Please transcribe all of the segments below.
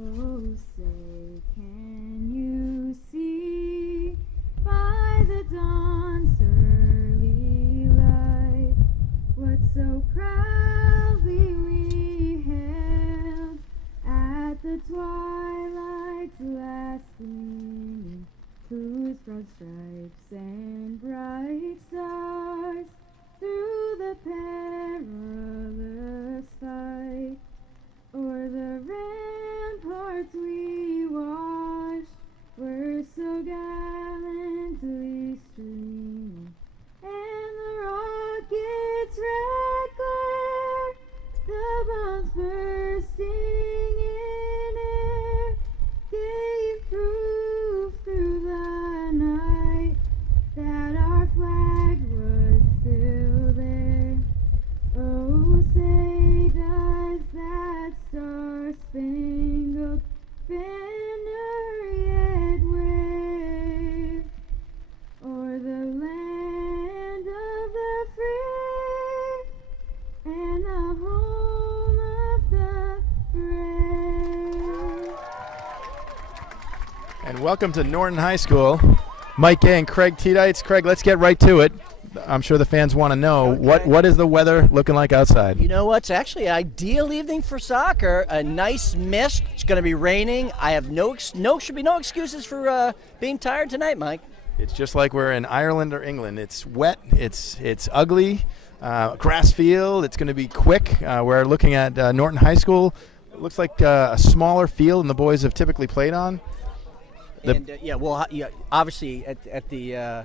Oh, say, can you see by the dawn's early light what so proudly we hailed at the twilight's last gleaming, whose broad stripes and bright stars through the perilous fight o'er the ramparts we watched were so gallantly streaming, and the rocket's red glare, the bombs bursting in air, gave proof through the night that our flag was still there. Oh, say does that star-spangled banner yet wave o'er the land of the free and the home of the brave? And welcome to Norton High School. Mike Gay and Craig Tiedites. Craig, let's get right to it. I'm sure the fans want to know, what is the weather looking like outside? You know what? It's actually an ideal evening for soccer. A nice mist. It's going to be raining. I have should be no excuses for being tired tonight, Mike. It's just like we're in Ireland or England. It's wet. It's ugly. Grass field. It's going to be quick. We're looking at Norton High School. It looks like a smaller field than the boys have typically played on. Obviously at the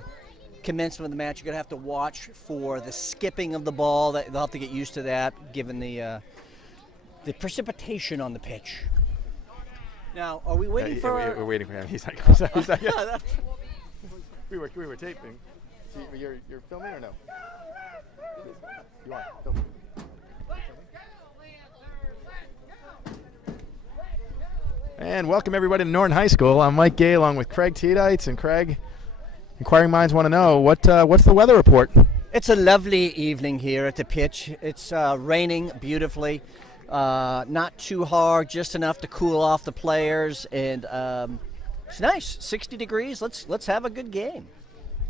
commencement of the match, you're going to have to watch for the skipping of the ball. They'll have to get used to that, given the precipitation on the pitch. Now, are we waiting for? We're waiting for him. He's like, we were taping. You're filming or no? You are filming. And welcome everybody to Norton High School. I'm Mike Gay along with Craig Tiedites. And Craig, inquiring minds want to know, what's the weather report? It's a lovely evening here at the pitch. It's raining beautifully, not too hard, just enough to cool off the players, and it's nice. 60 degrees. Let's have a good game.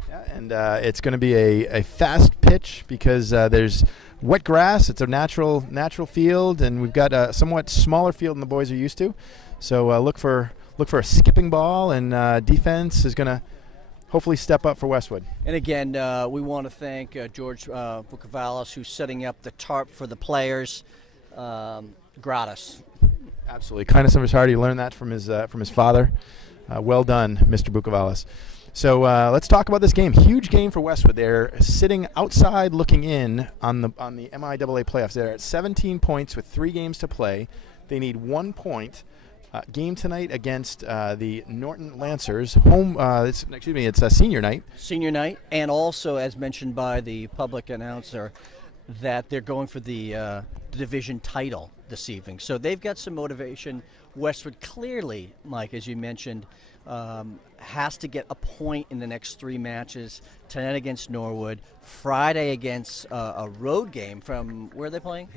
Yeah, and it's going to be a fast pitch because there's wet grass. It's a natural field, and we've got a somewhat smaller field than the boys are used to. So look for a skipping ball, and defense is going to hopefully step up for Westwood. And again, we want to thank George Vukovalis, who's setting up the tarp for the players, gratis. Absolutely, kindness of his heart. He learned that from his father. Well done, Mr. Vukovalis. So let's talk about this game. Huge game for Westwood. They're sitting outside looking in on the MIAA playoffs. They're at 17 points with 3 games to play. They need 1 point. Game tonight against the Norton Lancers. It's a senior night. Senior night, and also, as mentioned by the public announcer, that they're going for the division title this evening. So they've got some motivation. Westwood clearly, Mike, as you mentioned, has to get a point in the next 3 matches. Tonight against Norwood, Friday against a road game from, where are they playing?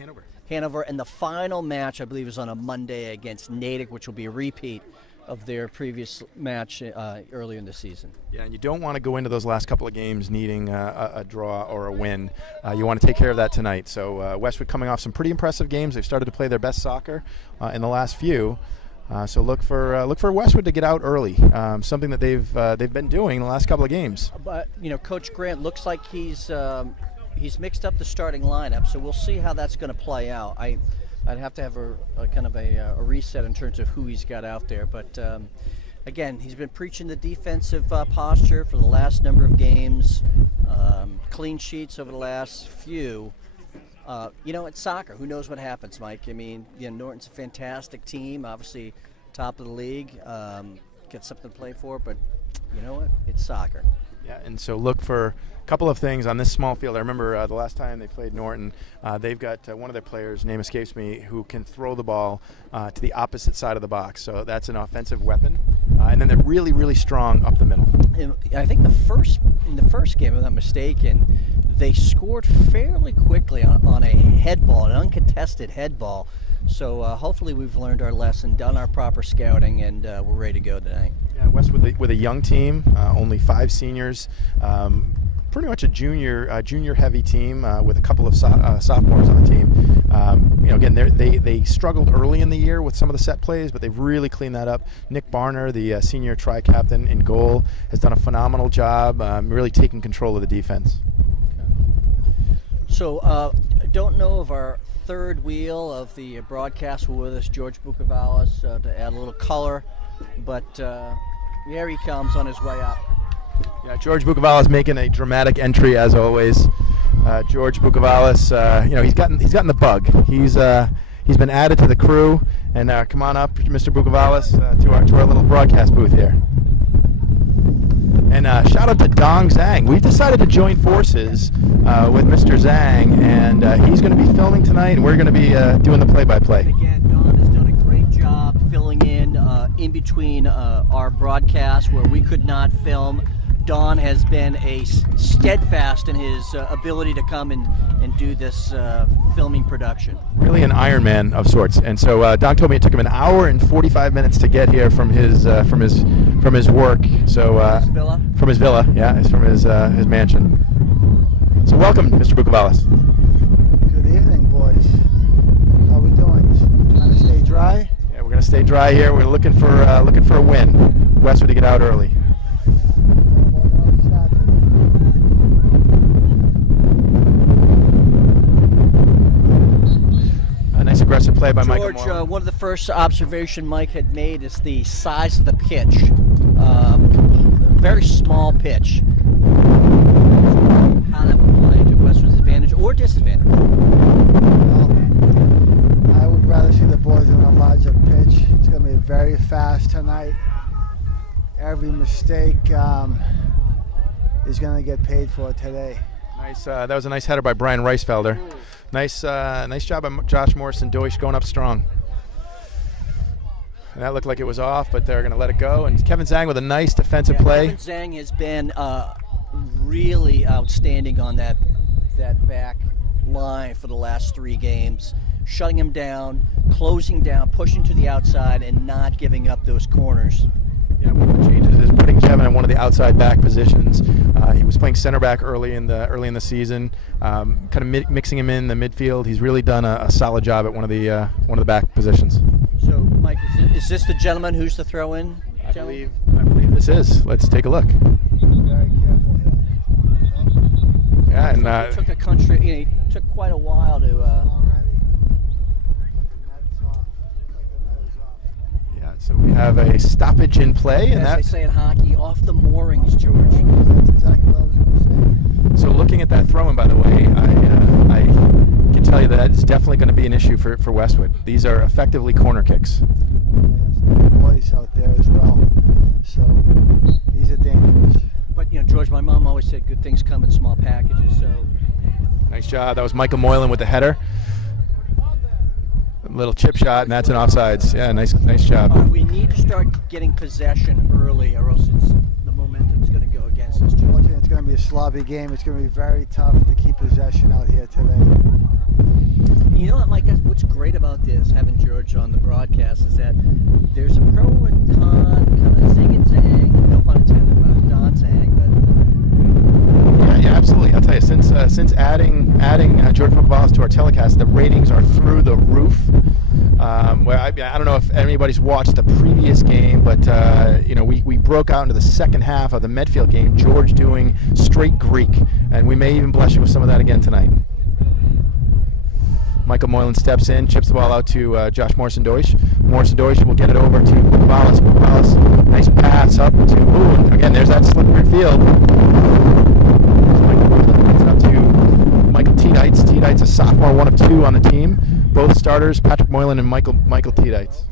Hanover, and the final match, I believe, is on a Monday against Natick, which will be a repeat of their previous match earlier in the season. Yeah, and you don't want to go into those last couple of games needing a draw or a win. You want to take care of that tonight. So Westwood coming off some pretty impressive games. They've started to play their best soccer in the last few. So look for Westwood to get out early. Something that they've been doing in the last couple of games. But Coach Grant looks like he's mixed up the starting lineup, so we'll see how that's going to play out. I'd have to have a kind of a reset in terms of who he's got out there. But again, he's been preaching the defensive posture for the last number of games, clean sheets over the last few. It's soccer. Who knows what happens, Mike? I mean, Norton's a fantastic team, obviously top of the league, got something to play for, but you know what? It's soccer. Yeah, and so look for a couple of things on this small field. I remember the last time they played Norton, they've got one of their players, name escapes me, who can throw the ball to the opposite side of the box. So that's an offensive weapon. And then they're really, really strong up the middle. And I think in the first game, if I'm not mistaken, they scored fairly quickly on a head ball, an uncontested head ball. So hopefully we've learned our lesson, done our proper scouting, and we're ready to go tonight. Yeah, Westwood with a young team, only 5 seniors. Pretty much a junior heavy team with a couple of sophomores on the team. Again, they struggled early in the year with some of the set plays, but they've really cleaned that up. Nick Barner, the senior tri-captain in goal, has done a phenomenal job, really taking control of the defense. So I don't know if our third wheel of the broadcast were with us, George Bukavalis, to add a little color, but here he comes on his way up. Yeah, George Bukavalis making a dramatic entry as always. George Bukavalis, he's gotten the bug. He's been added to the crew, and come on up, Mr. Bukavalis, to our little broadcast booth here. And shout out to Zhang. We've decided to join forces with Mr. Zhang, and he's going to be filming tonight, and we're going to be doing the play-by-play. Again, Don has done a great job filling in between our broadcasts where we could not film. Don has been steadfast in his ability to come and do this filming production. Really an Iron Man of sorts. And so Don told me it took him an hour and 45 minutes to get here from his work. So his villa? From his villa, yeah, it's from his mansion. So welcome, Mr. Bukavalis. Good evening, boys. How we doing? Trying to stay dry? Yeah, we're gonna stay dry here. We're looking for a win. Westwood to get out early. Nice aggressive play by Michael Moore. George, one of the first observation Mike had made is the size of the pitch. Very small pitch. How that would play to Westwood's advantage or disadvantage? Well, I would rather see the boys on a larger pitch. It's going to be very fast tonight. Every mistake is going to get paid for today. Nice. That was a nice header by Brian Reisfelder. Nice job by Josh Morrison-Deutsch going up strong. And that looked like it was off, but they're going to let it go. And Kevin Zhang with a nice defensive play. Kevin Zhang has been really outstanding on that back line for the last 3 games, shutting him down, closing down, pushing to the outside, and not giving up those corners. Yeah, one of the changes is putting Kevin in one of the outside back positions. He was playing center back early in the season, kind of mixing him in the midfield. He's really done a solid job at one of the back positions. So, Mike, is this the gentleman who's to throw in? I believe this is. Let's take a look. Very careful here. Yeah, and it took it took quite a while to. So we have a stoppage in play, and as they say in hockey, off the moorings, George. That's exactly what I was going to say. So looking at that throw-in, by the way, I can tell you that it's definitely going to be an issue for Westwood. These are effectively corner kicks. We have some boys out there as well, so these are dangerous. But George, my mom always said good things come in small packages. So nice job. That was Michael Moylan with the header. Little chip shot, and that's an offsides. Yeah, nice job. We need to start getting possession early, or else the momentum's going to go against us. Unfortunately, it's going to be a sloppy game. It's going to be very tough to keep possession out here today. You know what, Mike? That's what's great about this, having George on the broadcast, is that there's a pro and con, kind of zing and zang. No pun intended, but Don Zhang. But yeah, absolutely. I'll tell you, since adding George Bukavalis to our telecast, the ratings are through the roof. Where I don't know if anybody's watched the previous game, but we broke out into the second half of the Medfield game, George doing straight Greek, and we may even bless you with some of that again tonight. Michael Moylan steps in, chips the ball out to Josh Morrison-Deutsch. Morrison-Deutsch will get it over to Bukavalis. Bukavalis, nice pass up to, and again, there's that slippery field. Michael Moylan gets it up to Michael Tiedites. Tiedites, a sophomore, 1 of 2 on the team. Both starters, Patrick Moylan and Michael Tiedites.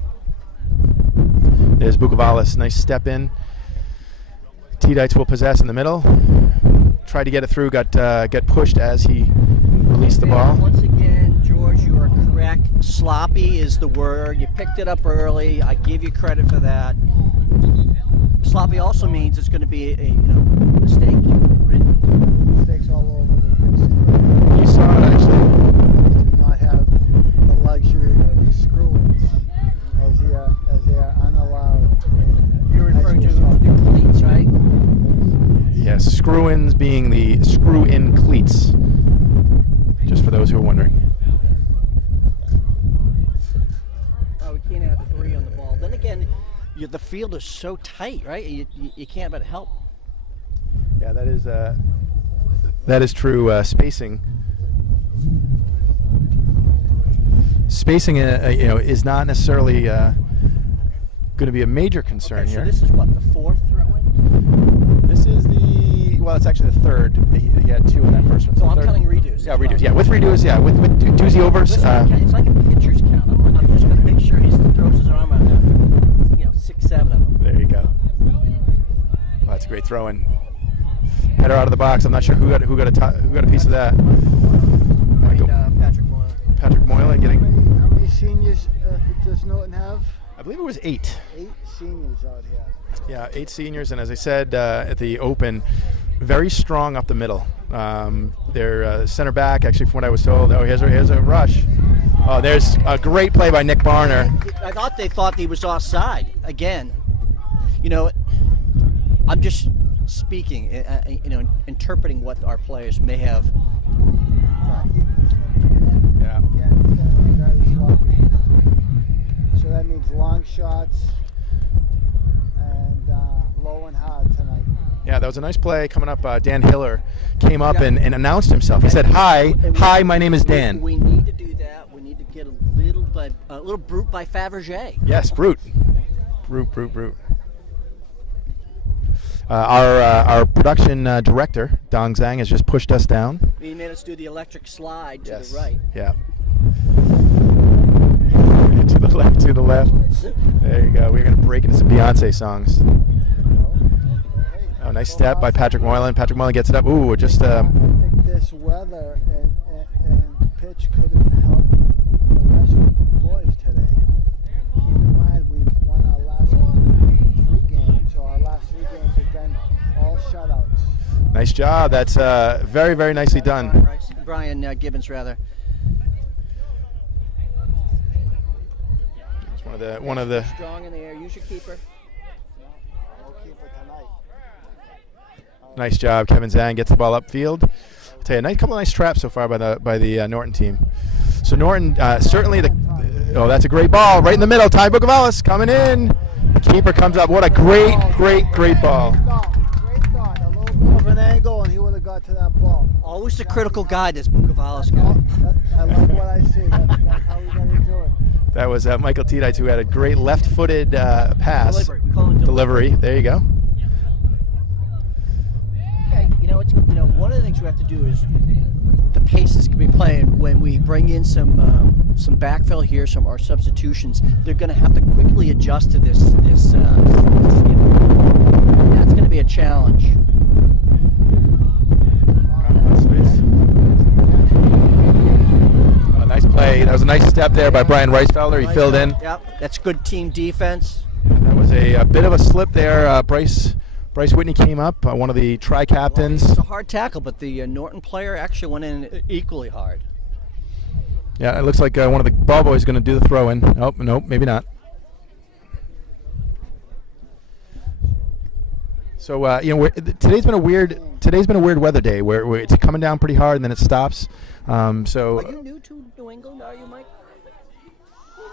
There's Bukavalis, nice step in. Tiedites will possess in the middle. Tried to get it through, got pushed as he released the ball. Once again, George, you are correct. Sloppy is the word. You picked it up early. I give you credit for that. Sloppy also means it's going to be a mistake. Mistakes all over the place. You saw it actually. Do not have the luxury of screw-ins being the screw-in cleats, just for those who are wondering. We can't have 3 on the ball. Then again, the field is so tight, right? You can't but help. Yeah, that is true. Spacing, is not necessarily going to be a major concern here. So this is what, the 4th throw-in? This is it's actually the 3rd. He had 2 in that first one. So I'm third. counting redos. Yeah, redos. Yeah, with redos. Yeah, with doozy overs. It's like a pitcher's count. I'm just going to make sure he throws his arm out after 6, 7 of them. There you go. Well, that's a great throw-in. Header out of the box. I'm not sure who got a piece of that. Patrick Moylan getting. How many seniors does Norton have? I believe it was 8. 8 seniors out here. Yeah, 8 seniors, and as I said at the Open, very strong up the middle. Their center back, actually, from what I was told. Oh, here's a rush. Oh, there's a great play by Nick Barner. I thought they thought he was offside again. I'm just speaking, interpreting what our players may have. Yeah. So that means long shots and low and hard tonight. Yeah, that was a nice play coming up. Dan Hiller came up and announced himself. He said, "Hi, my name is Dan." We need to do that. We need to get a little brute by Fabergé. Yes, brute. Our production director, Zhang, has just pushed us down. He made us do the electric slide to Yes. the right. Yeah. To the left. There you go. We're going to break into some Beyonce songs. Oh, nice step by Patrick Moylan. Patrick Moylan gets it up. Ooh, just. I think this weather and pitch could have helped the Westwood boys today. Keep in mind, we've won our last 3 games, or our last 3 games have been all shutouts. Nice job. That's very, very nicely done. Brian Gibbons, rather. It's one of the. Strong in the air. Use your keeper. No keeper tonight. Nice job, Kevin Zhang gets the ball upfield. I'll tell you, a couple of nice traps so far by the Norton team. So Norton certainly that's a great ball right in the middle. Ty Bukavalis coming in. The keeper comes up. What a great ball. Great thought. A little bit of an angle, and he would have got to that ball. Always the critical guy, this Bukavalis guy. I love what I see. That's how we got to do it. That was Michael Tiedites, who had a great left-footed pass. Delivery. We call it Delivery. There you go. Okay, one of the things we have to do is the pace is going to be playing when we bring in some backfill here, our substitutions. They're going to have to quickly adjust to this. That's going to be a challenge. Nice play. That was a nice step there by Brian Reisfelder. He filled in. Yep, that's good team defense. That was a bit of a slip there. Bryce Whitney came up, one of the tri-captains. It's a hard tackle, but the Norton player actually went in equally hard. Yeah, it looks like one of the ball boys is going to do the throw-in. Nope, maybe not. So today's been a weird weather day where it's coming down pretty hard and then it stops. Are you new to New England? Are you, Mike?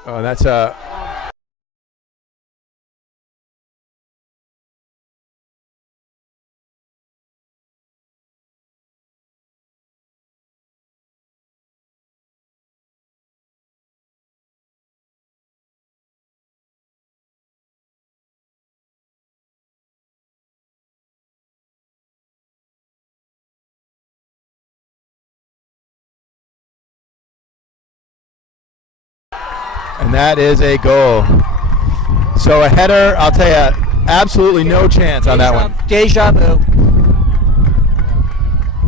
Oh, that's and that is a goal. So a header, I'll tell you, absolutely no chance on that one. Deja vu.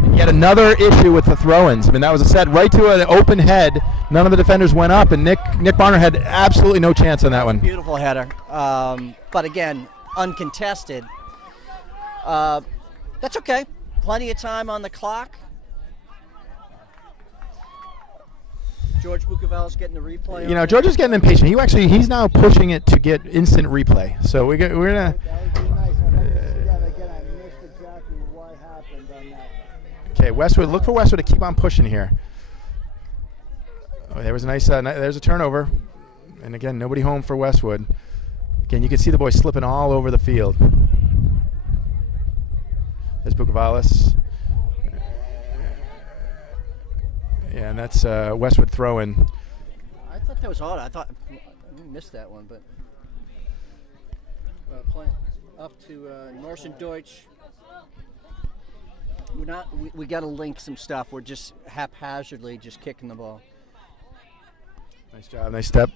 And yet another issue with the throw-ins. I mean, that was a set right to an open head. None of the defenders went up, and Nick Barner had absolutely no chance on that one. Beautiful header. But again, uncontested. That's okay. Plenty of time on the clock. George Bukavalis getting the replay. George is getting impatient. He's now pushing it to get instant replay. So we're gonna. That would be nice. I'd like to see that again. I missed exactly what happened. Okay, Westwood. Look for Westwood to keep on pushing here. Oh, there was a nice. There's a turnover, and again, nobody home for Westwood. Again, you can see the boys slipping all over the field. There's Bukovalis. Yeah, and that's Westwood throwing. I thought that was odd. I missed that one, but playing up to Norton Deutsch. We got to link some stuff. We're just haphazardly just kicking the ball. Nice job. Nice step.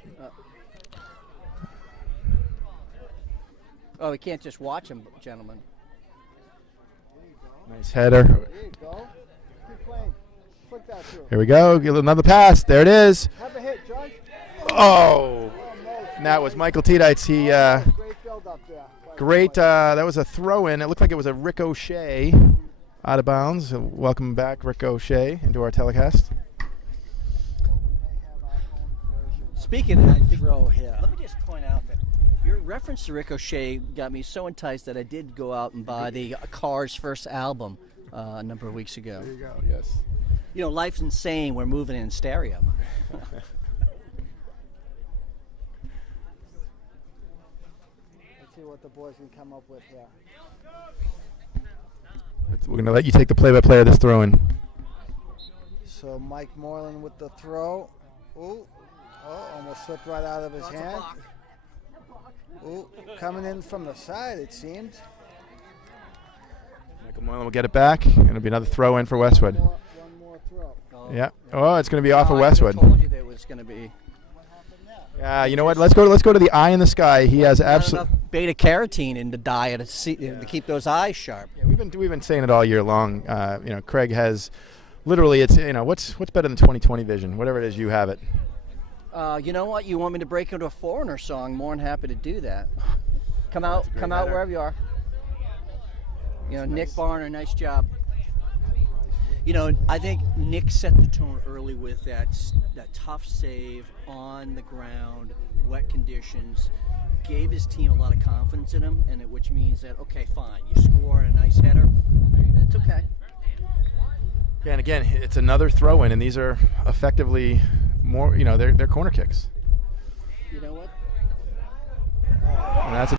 Oh, we can't just watch him, gentlemen. Nice header. There you go. Keep playing. Flick that through. Here we go. Get another pass. There it is. Have a hit, John. Oh. And that was Michael Tiedites. He Great build up there. great. That was a throw in. It looked like it was a ricochet out of bounds. So welcome back, Ricochet, into our telecast. Speaking of that throw here, let me just point out that your reference to Ricochet got me so enticed that I did go out and buy the Cars' first album a number of weeks ago. There you go. Yes. You know, life's insane. We're moving in stereo. Let's see what the boys can come up with here. We're going to let you take the play-by-play of this throw-in. So Mike Moreland with the throw. Ooh. Oh, almost slipped right out of his hand. Ooh, coming in from the side, it seemed. Michael Moylan will get it back, and it'll be another throw-in for Westwood. One more throw. Yeah. Oh, it's going to be off of Westwood. I told you that it was going to be. Yeah. You know what? Let's go to the eye in the sky. He has absolutely beta carotene in the diet to keep those eyes sharp. Yeah, we've been saying it all year long. You know, Craig has literally. It's what's better than 20/20 vision? Whatever it is, you have it. You know what? You want me to break into a Foreigner song? More than happy to do that. Come out wherever you are. You know, Nick Barner, nice job. You know, I think Nick set the tone early with that tough save on the ground, wet conditions, gave his team a lot of confidence in him, which means that, okay, fine, you score a nice header, it's okay. Yeah, and again, it's another throw-in, and these are effectively more, they're corner kicks. You know what? And that's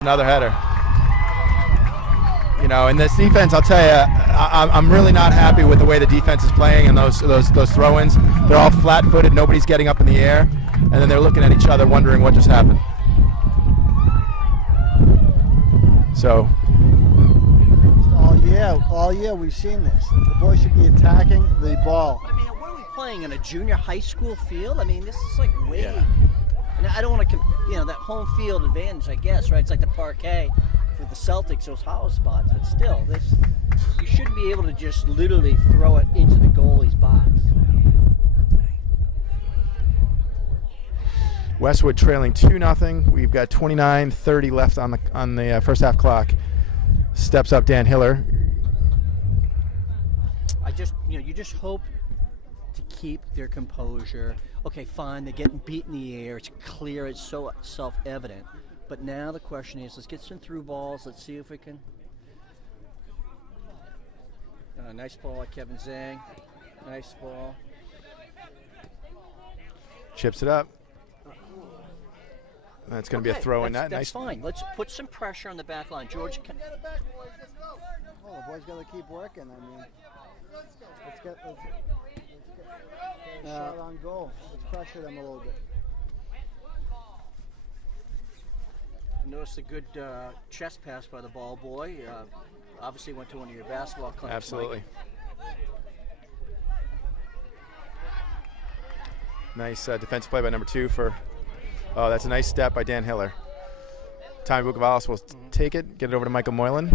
another header. In this defense, I'll tell you, I'm really not happy with the way the defense is playing and those throw-ins. They're all flat-footed. Nobody's getting up in the air, and then they're looking at each other, wondering what just happened. So. All year we've seen this. The boys should be attacking the ball. I mean, what are we playing in a junior high school field? I mean, this is like way. Yeah. And I don't want to, that home field advantage, I guess, right? It's like the parquet for the Celtics, those hollow spots. But still, you shouldn't be able to just literally throw it into the goalie's box. Westwood trailing 2-0. We've got 29:30 left on the first half clock. Steps up Dan Hiller. You just hope to keep their composure. Okay, fine, they're getting beat in the air. It's clear, it's so self-evident. But now the question is, let's get some through balls. Let's see if we can. Nice ball by Kevin Zhang. Nice ball. Chips it up. That's going to be a throw in. That's fine. Let's put some pressure on the back line. George. The boys got to keep working. I mean, let's get a shot on goal. Let's pressure them a little bit. I noticed a good chest pass by the ball boy. Obviously went to one of your basketball clinics. Absolutely. Mike. Nice defensive play by number 2 for. Oh, that's a nice step by Dan Hiller. Tommy Bukovalis will take it, get it over to Michael Moylan.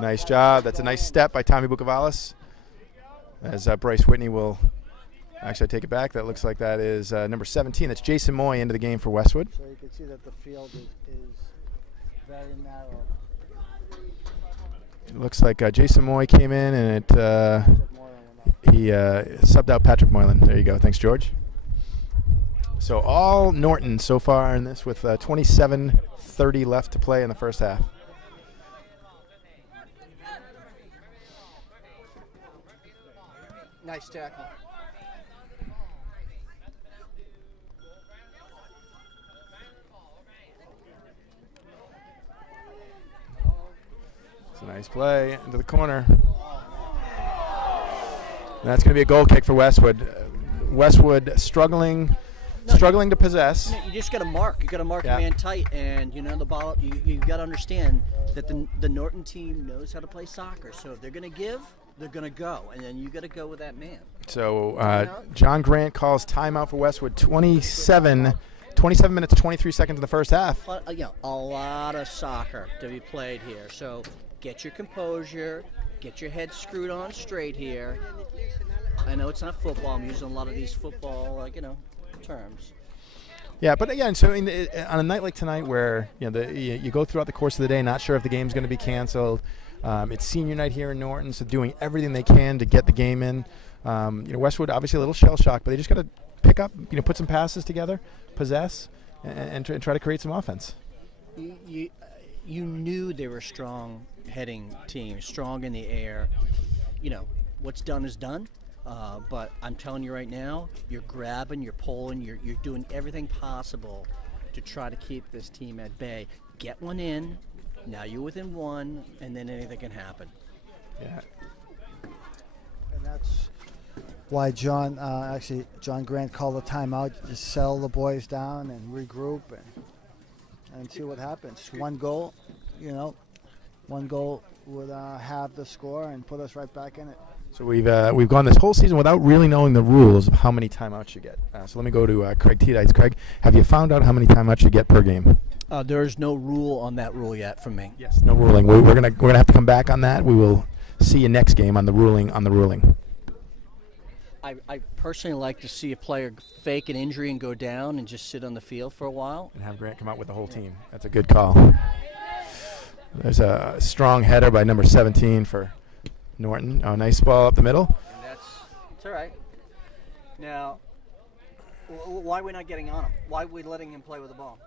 Nice job. That's a nice step by Tommy Bukavalis. As Bryce Whitney will actually take it back. That looks like that is number 17. That's Jason Moy into the game for Westwood. So you can see that the field is very narrow. It looks like Jason Moy came in and he subbed out Patrick Moylan. There you go. Thanks, George. So all Norton so far in this with 27:30 left to play in the first half. Nice tackle. It's a nice play into the corner. And that's going to be a goal kick for Westwood. Westwood struggling to possess. You just got to mark. You got to mark a man tight, and the ball. You got to understand that the Norton team knows how to play soccer. So if they're going to give, they're going to go, and then you got to go with that man. So John Grant calls timeout for Westwood. 27 minutes 23 seconds in the first half. A lot of soccer to be played here. So get your composure, get your head screwed on straight here. I know it's not football. I'm using a lot of these football, terms. Yeah, but again, so on a night like tonight, where you go throughout the course of the day, not sure if the game's going to be canceled. It's senior night here in Norton, so doing everything they can to get the game in. Westwood obviously a little shell shocked, but they just got to pick up, put some passes together, possess, and try to create some offense. You knew they were a strong heading team, strong in the air. What's done is done. But I'm telling you right now, you're grabbing, you're pulling, you're doing everything possible to try to keep this team at bay. Get one in. Now you're within one, and then anything can happen. Yeah. And that's why John Grant called a timeout. Just settle the boys down and regroup and see what happens. One goal would have the score and put us right back in it. So we've gone this whole season without really knowing the rules of how many timeouts you get. So let me go to Craig Tiedites. Craig, have you found out how many timeouts you get per game? There's no rule on that rule yet from me. Yes, no ruling. We're gonna have to come back on that. We will see you next game on the ruling. I personally like to see a player fake an injury and go down and just sit on the field for a while. And have Grant come out with the whole team. That's a good call. There's a strong header by number 17 for Norton. Oh, nice ball up the middle. And that's all right. Now, why are we not getting on him? Why are we letting him play with the ball?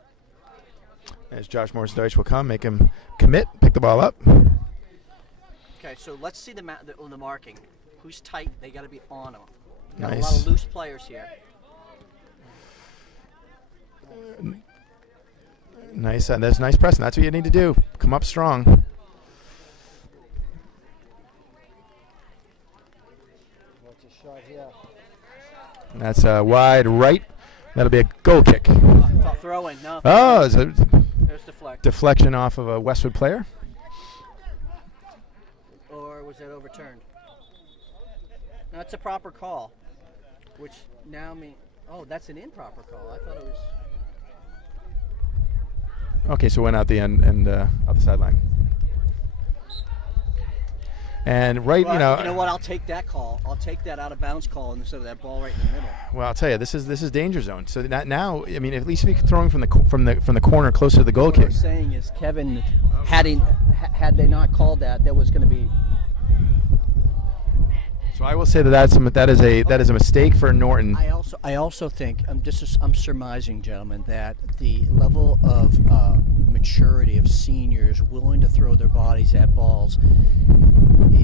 As Josh Morris-Deutsch will come, make him commit, pick the ball up. Okay, so let's see the marking. Who's tight? They got to be on him. Got Nice. A lot of loose players here. Nice, and that's nice pressing. That's what you need to do. Come up strong. What's a shot here? And that's wide right. That'll be a goal kick. Throw in. No. Oh, it's a There's deflection off of a Westwood player. Or was that overturned? No, it's a proper call, which now means, that's an improper call. I thought it was. Okay, so went out the end and out the sideline. And Well, you know what? I'll take that call. I'll take that out of bounds call instead of that ball right in the middle. Well, I'll tell you, this is danger zone. So now, I mean, at least if you're throwing from the corner closer to the goal What kick. I'm saying is, Kevin, had they not called that, there was going to be. So I will say that is a mistake for Norton. I also think I'm surmising, gentlemen, that the level of maturity of seniors willing to throw their bodies at balls,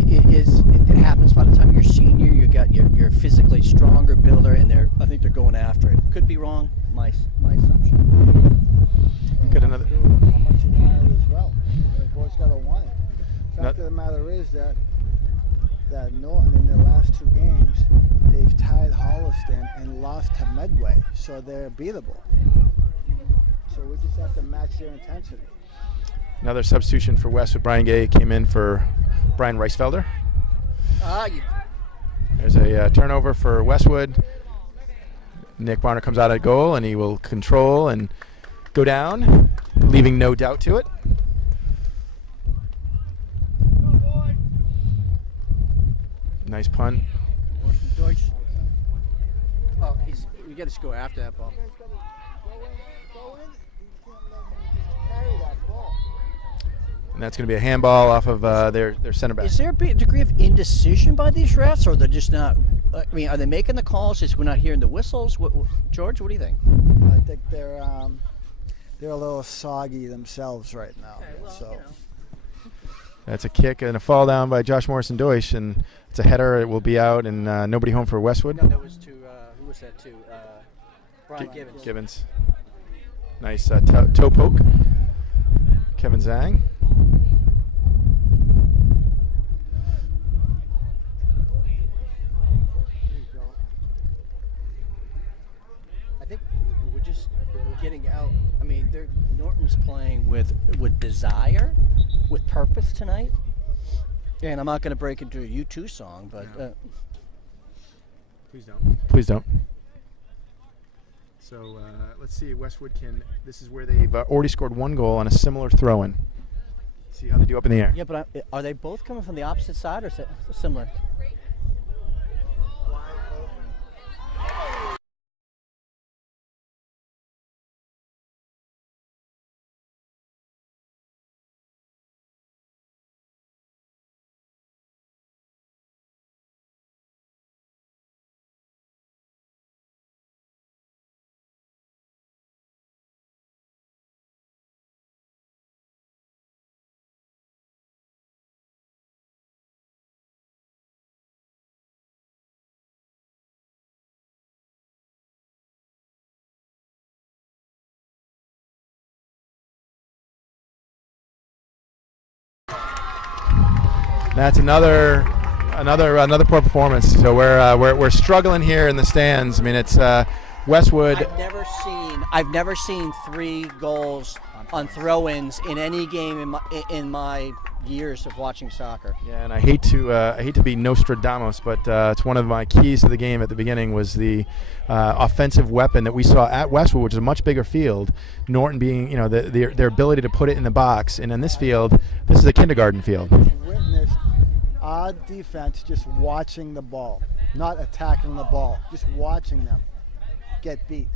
it happens by the time you're senior. You're physically stronger builder, and I think they're going after it. Could be wrong. My assumption. Good another. How much you want it as well. The boys got to want it. The fact of the matter is that Norton in their last two games, they've tied Holliston and lost to Medway, so they're beatable. So we just have to match their intensity. Another substitution for Westwood. Brian Gay came in for Brian Reisfelder. There's a turnover for Westwood. Nick Barner comes out at goal, and he will control and go down, leaving no doubt to it. Nice punt. Deutsch. Oh, we got to go after that ball. Go in. You can't let him carry that ball. And that's going to be a handball off of their center back. Is there a degree of indecision by these refs, or they're just not? I mean, are they making the calls? Just we're not hearing the whistles. George, what do you think? I think they're a little soggy themselves right now. Okay, well, so. you know. That's a kick and a fall down by Josh Morrison Deutsch, and it's a header. It will be out, and nobody home for Westwood. No, that was to who was that to? Brian Gibbons. Nice toe poke. Kevin Zhang. I think we're getting out. I mean, Norton's playing with desire, with purpose tonight. And I'm not going to break into a U2 song, but Please don't. Please don't. So let's see. Westwood can. This is where they've already scored one goal on a similar throw-in. See how they do up in the air. yeah. But are they both coming from the opposite side or similar? That's another poor performance. So we're struggling here in the stands. I mean, it's Westwood. I've never seen 3 goals on throw-ins in any game in my years of watching soccer. Yeah, and I hate to be Nostradamus, but it's one of my keys to the game at the beginning was the offensive weapon that we saw at Westwood, which is a much bigger field. Norton being, their ability to put it in the box, and in this field, this is a kindergarten field. Witnessed our defense just watching the ball, not attacking the ball, just watching them get beat.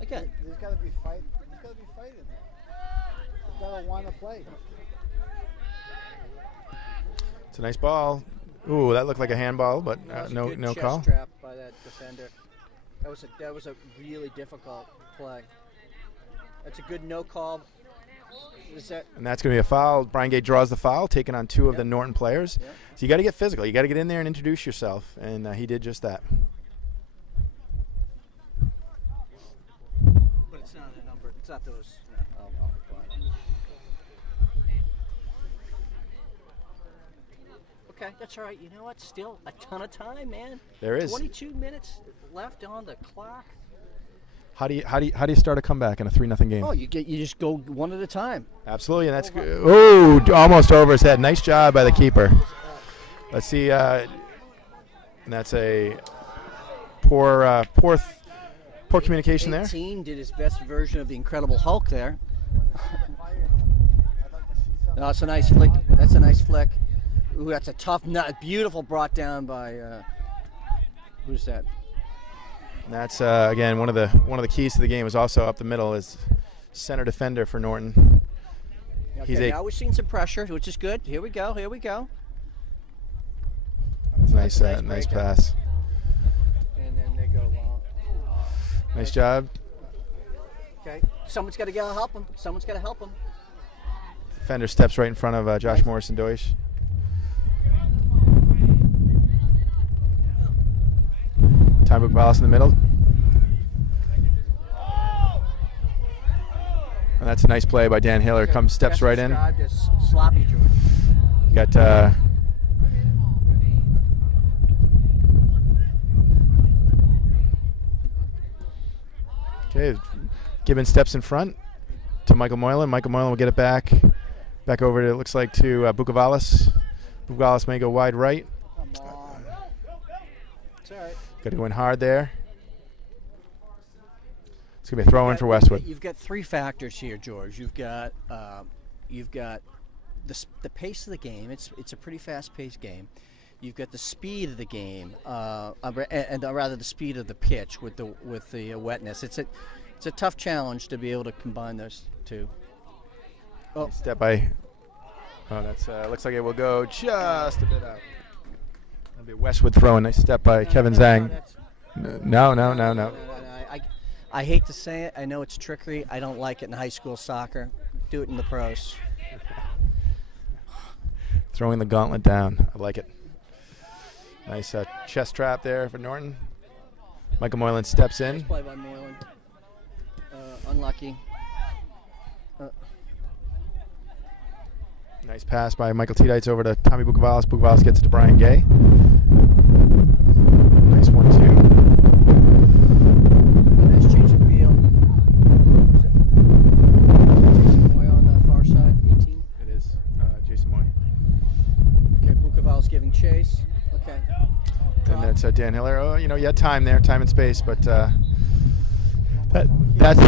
Again, There's got to be fight. There's got to be fight in there. There's got to want to play. It's a nice ball. Ooh, that looked like a handball, but no chest call. Trap by that defender. That was a really difficult play. That's a good no call. And that's going to be a foul. Brian Gay draws the foul, taking on 2 of the Norton players. Yep. So you got to get physical. You got to get in there and introduce yourself, and he did just that. But it's not a number. It's not those. No, I'll be quiet. Okay, that's all right. You know what? Still a ton of time, man. There is. 22 minutes left on the clock. How do you start a comeback in a 3-0 game? Oh, you just go one at a time. Absolutely, and that's good. Oh, almost over his head. Nice job by the keeper. Let's see, and that's a poor communication there. 18 did his best version of the Incredible Hulk there. No, that's a nice flick. That's a nice flick. Ooh, that's a tough nut. Beautiful, brought down by who's that? And that's again one of the keys to the game is also up the middle is center defender for Norton. Okay, now we're seeing some pressure, which is good. Here we go. Nice pass. And then they go long. Nice job. Okay, someone's got to help him. Defender steps right in front of Josh Morrison Deutsch. Time Wallace in the middle. And that's a nice play by Dan Hiller. Steps right in. Sloppy, George. Got okay. Gibbons steps in front to Michael Moylan. Michael Moylan will get it back over to, it looks like, to Bukovalis. Bukovalis may go wide right. Come on. It's all right. Got to go in hard there. It's going to be a throw in for Westwood. You've got 3 factors here, George. You've got the pace of the game. It's a pretty fast-paced game. You've got the speed of the game, and rather the speed of the pitch with the wetness. It's a tough challenge to be able to combine those two. Oh, Step by. Oh, that's looks like it will go just a bit out. That'll be Westwood throwing. Nice step by Kevin Zhang. No. I hate to say it. I know it's trickery. I don't like it in high school soccer. Do it in the pros. Throwing the gauntlet down. I like it. Nice chest trap there for Norton. Michael Moylan steps in. Nice play by Moylan. Unlucky. Nice pass by Michael Tiedites over to Tommy Bukavalis. Bukavalis gets it to Brian Gay. Nice 1-2. Nice change of field. Jason Moy on the far side, 18. It is Jason Moy. Okay, Bukavalis giving chase. Okay. And that's Dan Hiller. Oh, you had time there, time and space, but that's.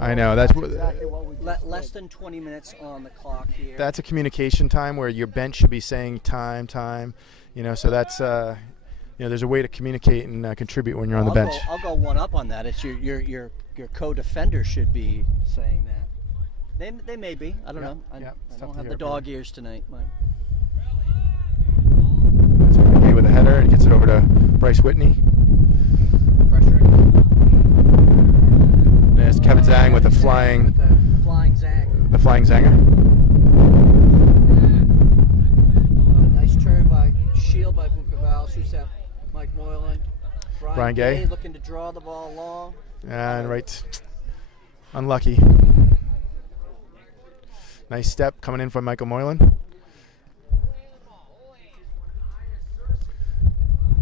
I know that's exactly what we Less than 20 minutes on the clock here. That's a communication time where your bench should be saying time. So that's there's a way to communicate and contribute when you're on the bench. I'll go one up on that. It's your co-defender should be saying that. They may be. I don't know. I don't have the dog ears tonight. That's Brian with a header and gets it over to Bryce Whitney. Pressure. There's Kevin Zhang with the flying Zhang. The flying Zanger. Nice turn by Shield by Bukavalis. Who's that? Mike Moylan. Brian Gay looking to draw the ball long. And right. Unlucky. Nice step coming in from Michael Moylan.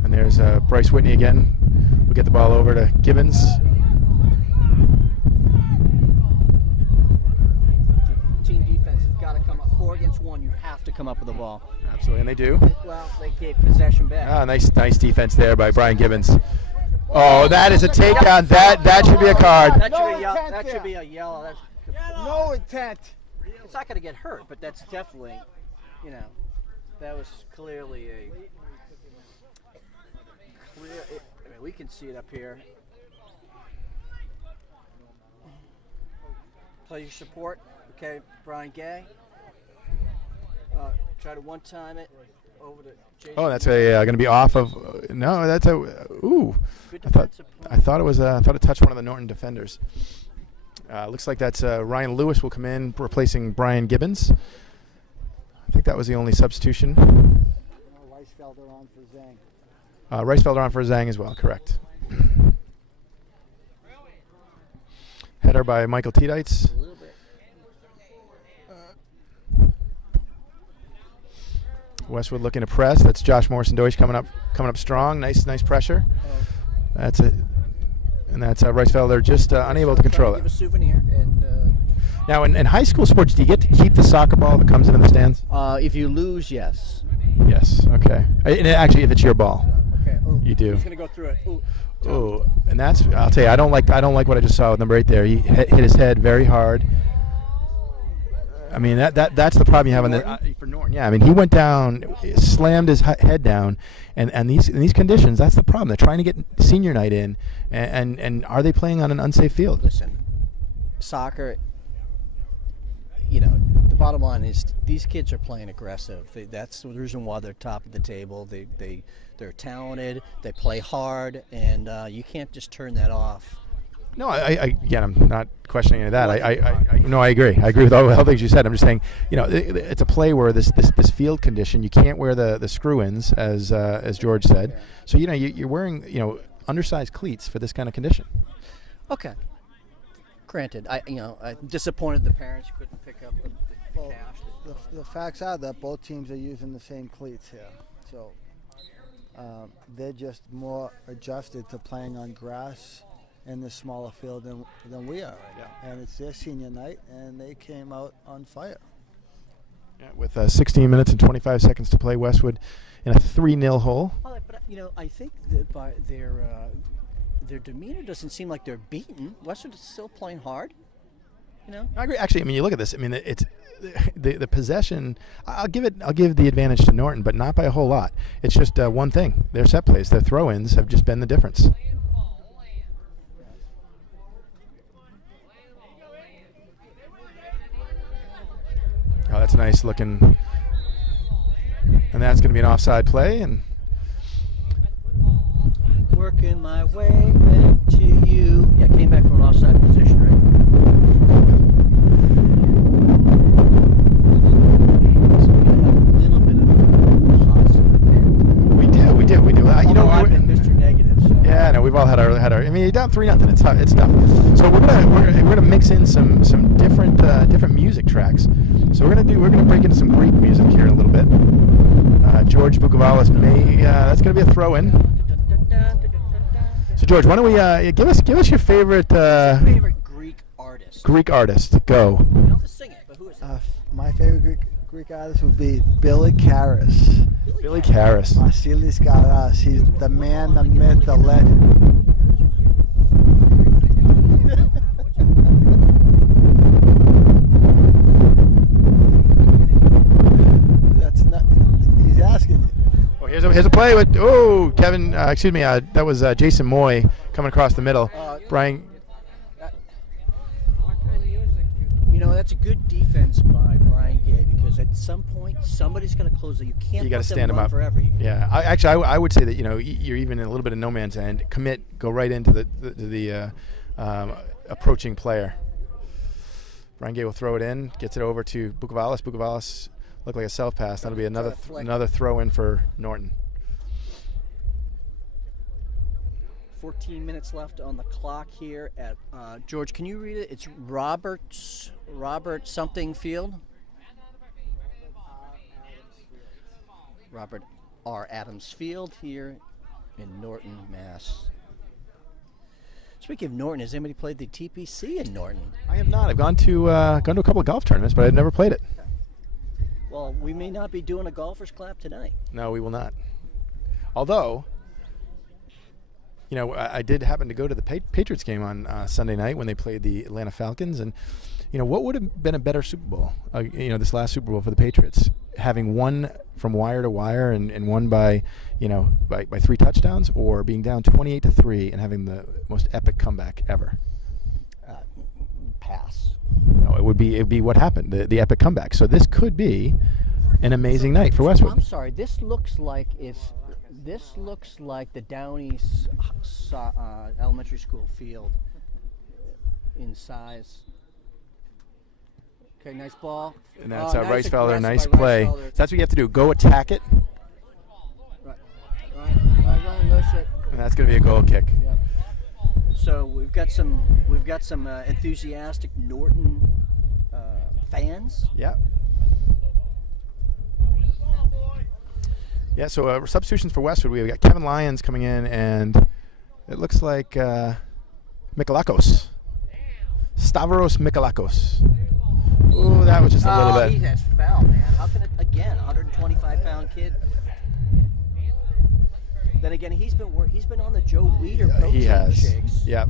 And there's Bryce Whitney again. We'll get the ball over to Gibbons. Team defense has got to come up. 4 against 1, you have to come up with the ball. Absolutely, and they do. Well, they gave possession back. Ah, nice defense there by Brian Gibbons. Oh, that is a takedown. That should be a card. That should be a yellow. No intent. It's not going to get hurt, but that's definitely, that was clearly a clear. We can see it up here. Play your support. Okay, Brian Gay. Try to one-time it over to Jason. Oh, that's going to be off of. No, that's a. Ooh. I thought it touched one of the Norton defenders. Looks like that's Ryan Lewis will come in replacing Brian Gibbons. I think that was the only substitution. Reisfelder on for Zhang. Reisfelder on for Zhang as well. Correct. Header by Michael Tiedites. Westwood looking to press. That's Josh Morrison-Deutsch coming up strong. Nice pressure. That's it. And that's Reisfelder just unable to control it. Give a souvenir. Now, in high school sports, do you get to keep the soccer ball that comes into the stands? If you lose, yes. Yes. Okay. And actually, if it's your ball, okay. You do. He's gonna go through it. Ooh. And that's. I'll tell you, I don't like what I just saw with number 8 there. He hit his head very hard. I mean, that's the problem you have for Norton. Yeah, I mean, he went down, slammed his head down, and in these conditions, that's the problem. They're trying to get senior night in, and are they playing on an unsafe field? Listen, soccer, the bottom line is these kids are playing aggressive. That's the reason why they're top of the table. They're talented, they play hard, and you can't just turn that off. No, again, I'm not questioning any of that. I agree. I agree with all the things you said. I'm just saying, it's a play where this field condition, you can't wear the screw-ins, as George said. Yeah. So you're wearing undersized cleats for this kind of condition. Okay. Granted, I'm disappointed the parents couldn't pick up the cash. The facts are that both teams are using the same cleats here, so they're just more adjusted to playing on grass in the smaller field than we are right now. And it's their senior night, and they came out on fire. Yeah, with 16 minutes and 25 seconds to play, Westwood in a 3-0 hole. Well, but I think that by their demeanor doesn't seem like they're beaten. Westwood is still playing hard. You know. I agree. Actually, I mean, you look at this. I mean, it's the possession. I'll give the advantage to Norton, but not by a whole lot. It's just one thing. Their set plays, their throw-ins have just been the difference. Oh, that's nice looking. And that's going to be an offside play. And working my way back to you. Yeah, came back from an offside position, right? So we have a little bit of a positive. we do. You know, I've been Mr. Negative. So. Yeah, no, we've all had our. I mean, you're down 3-0. It's tough. So we're gonna mix in some different music tracks. So we're gonna break into some Greek music here in a little bit. George Bukovalis that's gonna be a throw in. So George, why don't we give us your favorite favorite Greek artist? Greek artist. Go. You don't have to sing it, but who is it? My favorite Greek artist would be Billy Karas. Billy Karas. Vasilis Karas. He's the man, the myth, the legend. That's not. He's asking you. Oh, here's a play with Kevin. Excuse me. That was Jason Moy coming across the middle. Brian. You know, that's a good defense by Brian Gay because at some point somebody's going to close it. You can't You got to let stand them him run up. forever. Yeah. I would say that you're even in a little bit of no man's land. Commit. Go right into the approaching player. Brian Gay will throw it in. Gets it over to Bukovalis. Bukovalis looked like a self pass. That'll be another throw in for Norton. 14 minutes left on the clock here at George. Can you read it? It's Robert something Field. Robert R. Adams Field here in Norton, Mass. Speaking of Norton, has anybody played the TPC in Norton? I have not. I've gone to a couple of golf tournaments, but I've never played it. Well, we may not be doing a golfer's clap tonight. No, we will not. Although, I did happen to go to the Patriots game on Sunday night when they played the Atlanta Falcons, and what would have been a better Super Bowl? This last Super Bowl for the Patriots, having won from wire to wire and won by 3 touchdowns, or being down 28-3 and having the most epic comeback ever. Pass. No, it would be what happened, the epic comeback. So this could be an amazing night for Westwood. I'm sorry. This looks like the Downey Elementary School field in size. Okay, nice ball. And that's nice Reisfelder, nice by play. Reisfelder. So that's what you have to do. Go attack it. Right, no shit. And that's going to be a goal kick. Yeah. So we've got some enthusiastic Norton fans. Yeah. Yeah, so substitutions for Westwood. We've got Kevin Lyons coming in, and it looks like Mikalakos. Stavros Mikalakos. Ooh, that was just a little bit. He has fell, man. How can it, again, 125-pound kid. Then again, he's been on the Joe Weider protein He has. shakes. Yeah.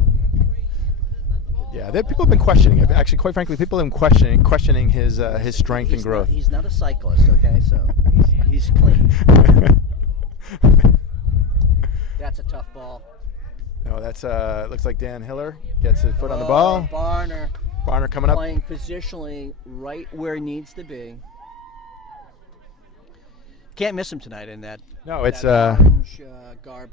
Yeah, people have been questioning it. Actually, quite frankly, people have been questioning his strength and growth. He's not a cyclist, okay? So he's clean. That's a tough ball. No, that's looks like Dan Hiller gets his foot on the ball. Barner coming up. Playing positionally right where he needs to be. Can't miss him tonight in that. No, it's that orange garb.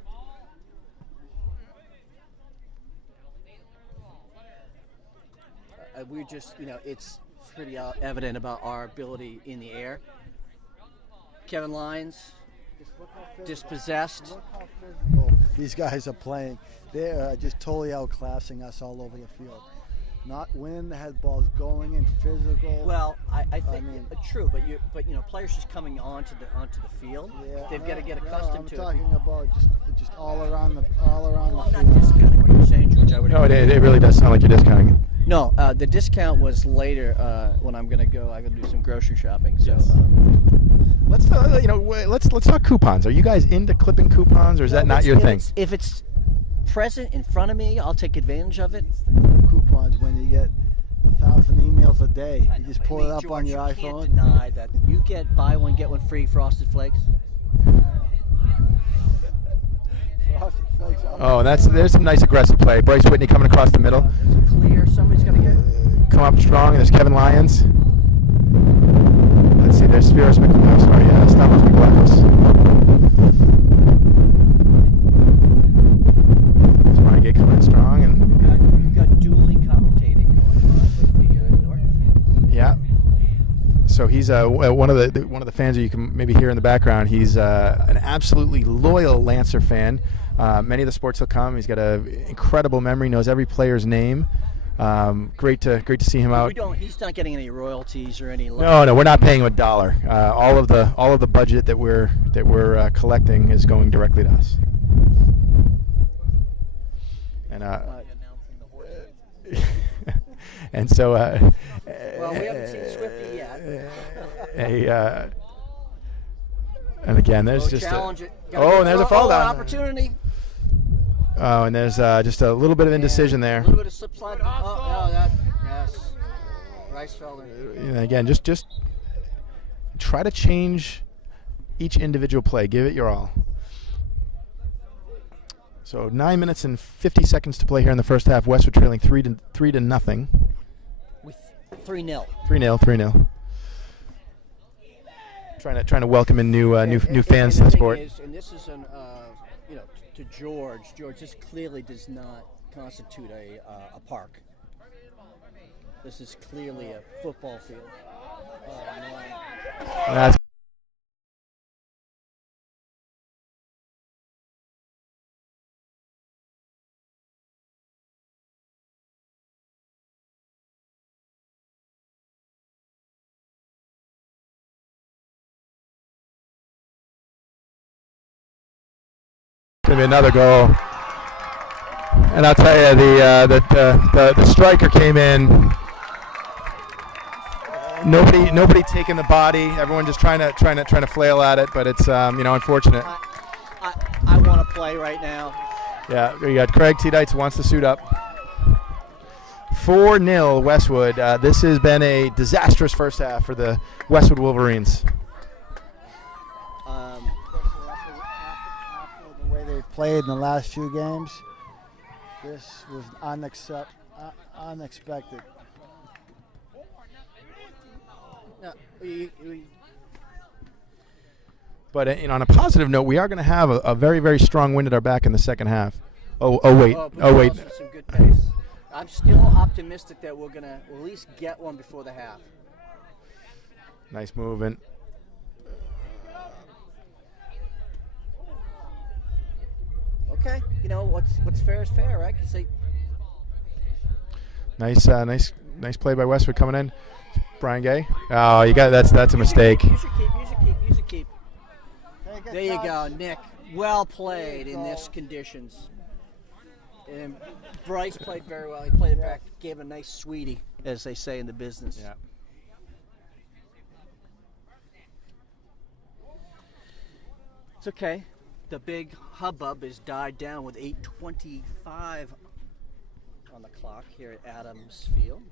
We're just, it's pretty evident about our ability in the air. Kevin Lyons, dispossessed. Look how physical these guys are playing. They're just totally outclassing us all over the field. Not winning the head balls, going in physical. Well, I think true, but players just coming onto the field. Yeah, They've got to get accustomed to it. I'm talking about just all around the I'm field. not discounting what you're saying, George. I would no, it really does sound like you're discounting it. No, the discount was later when I'm gonna go. I'm gonna do some grocery shopping. So Yes. Let's talk coupons. Are you guys into clipping coupons, or is that not your thing? If it's present in front of me, I'll take advantage of it. Coupons when you get 1,000 emails a day. I You know, just but pull I it mean, up George, on your you can't iPhone. deny that you get buy one get one free Frosted Flakes. Frosted Flakes. Oh, and there's some nice aggressive play. Bryce Whitney coming across the middle. There's a clear. Somebody's gonna get. Come up strong. There's Kevin Lyons. Let's see. There's Spiros Stavros McLachos. There's Ryan Gay coming in strong, and You've got dueling commentating going on with the Norton fans. yeah. So he's one of the fans that you can maybe hear in the background. He's an absolutely loyal Lancer fan. Many of the sports he'll come. He's got an incredible memory. Knows every player's name. Great to see him out. He's not getting any royalties or any. No, we're not paying him $1. All of the budget that we're collecting is going directly to us. And and so. Well, we haven't seen Swifty yet. And again, there's just challenge a, it. and there's a fall down. Opportunity. Oh, and there's just a little bit of indecision A there. little bit of slip slide. Yes. Reisfelder. And again, just try to change each individual play. Give it your all. So 9 minutes and 50 seconds to play here in the first half. Westwood trailing 3-0. With 3-0. 3-0. Trying to welcome in new fans to the sport. And this is to George. George, this clearly does not constitute a park. This is clearly a football field. Oh, no. That's going to be another goal. And I'll tell you, the striker came in. Nobody taking the body. Everyone just trying to flail at it, but it's unfortunate. I want to play right now. Yeah, we got Craig Tiedites wants to suit up. 4-0 Westwood. This has been a disastrous first half for the Westwood Wolverines. After the way they've played in the last few games, this was unexpected. No, But on a positive note, we are going to have a very, very strong wind at our back in the second half. Oh wait. Some good pace. I'm still optimistic that we'll at least get one before the half. Nice movement. Okay, what's fair is fair, right? 'Cause Nice play by Westwood coming in. Brian Gay. Oh, you got that's a mistake. You should keep. There you go, Nick. Well played in this conditions. And Bryce played very well. He played it back, gave a nice sweetie, as they say in the business. Yeah. It's okay. The big hubbub has died down with 8:25 on the clock here at Adams Field.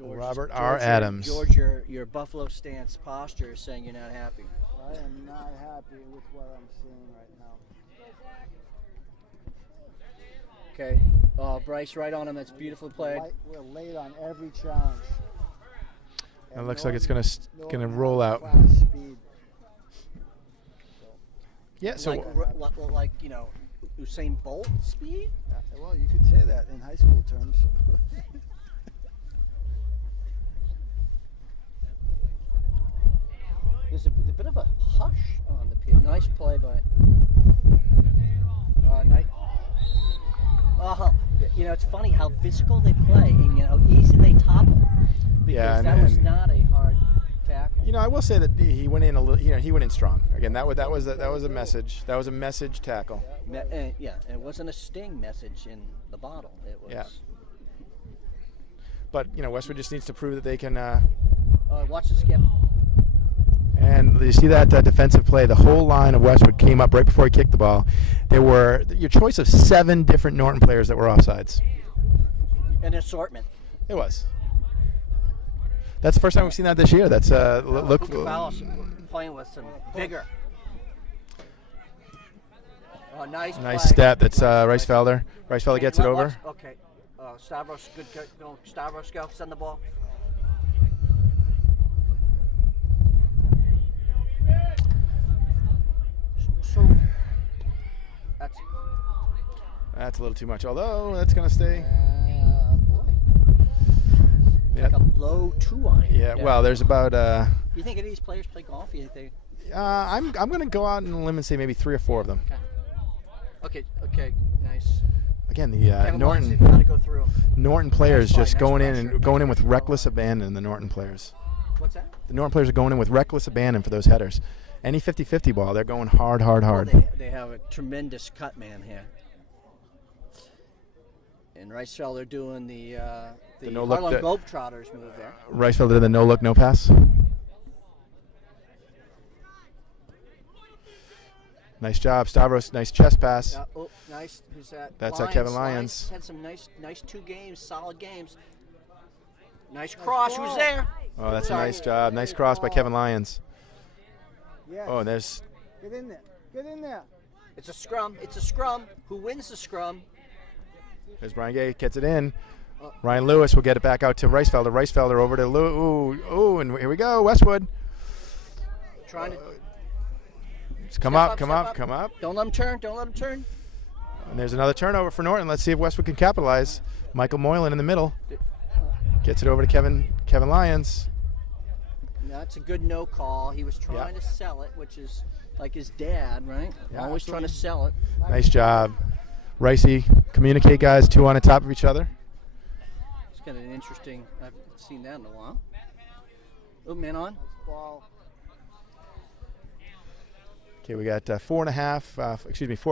Robert R. Adams. George, your Buffalo stance posture is saying you're not happy. I am not happy with what I'm seeing right now. Okay. Oh, Bryce right on him. That's beautifully played. We're late on every challenge. It looks like it's gonna roll out. Fast speed. Yeah. So like Usain Bolt speed. Well, you could say that in high school terms. There's a bit of a hush on the pitch. Nice play by. Nice. It's funny how physical they play and how easy they topple. Because that was not a hard tackle. I will say that he went in a little. He went in strong. Again, that was a message. That was a message tackle. And it wasn't a sting message in the bottle. It was. Yeah. But Westwood just needs to prove that they can. Watch the skip. And you see that defensive play. The whole line of Westwood came up right before he kicked the ball. There were your choice of 7 different Norton players that were offsides. an assortment. It was. That's the first time we've seen that this year. That's look. Gonzalez playing with some vigor. Oh, nice play. Step. That's Reisfelder. Reisfelder gets it over. Okay. Stavros, good go. Stavros, go. Send the ball. So that's a little too much. Although that's gonna stay. Boy. Like a low 2-iron. Yeah. Well, there's about. You think any of these players play golf? You think they? I'm gonna go out on a limb and say maybe 3 or 4 of them. Okay. Nice. Again, the Norton players just going in with reckless abandon. The Norton players. What's that? The Norton players are going in with reckless abandon for those headers. Any 50-50 ball, they're going hard. Well, they have a tremendous cut man here. And Reisfelder doing the Harlem Globetrotters move there. Reisfelder did the no look, no pass. Nice job, Stavros. Nice chest pass. Nice. Who's that? That's Kevin Lyons. Had some nice 2 games, solid games. Nice cross. Who's there? Oh, that's a nice job. Nice cross by Kevin Lyons. Yes. Oh, and there's. Get in there. Get in there. It's a scrum. Who wins the scrum? There's Brian Gay, gets it in. Ryan Lewis will get it back out to Reisfelder. Reisfelder over to Lewis. Ooh, and here we go, Westwood. Trying to. Come up. Don't let him turn. And there's another turnover for Norton. Let's see if Westwood can capitalize. Michael Moylan in the middle. Gets it over to Kevin Lyons. That's a good no call. He was trying to sell it, which is like his dad, right? Yeah, always trying to sell it. Nice job. Ricey, communicate, guys. 2 on top of each other. It's kind of an interesting. I haven't seen that in a while. Oh, man on. Okay, we got 4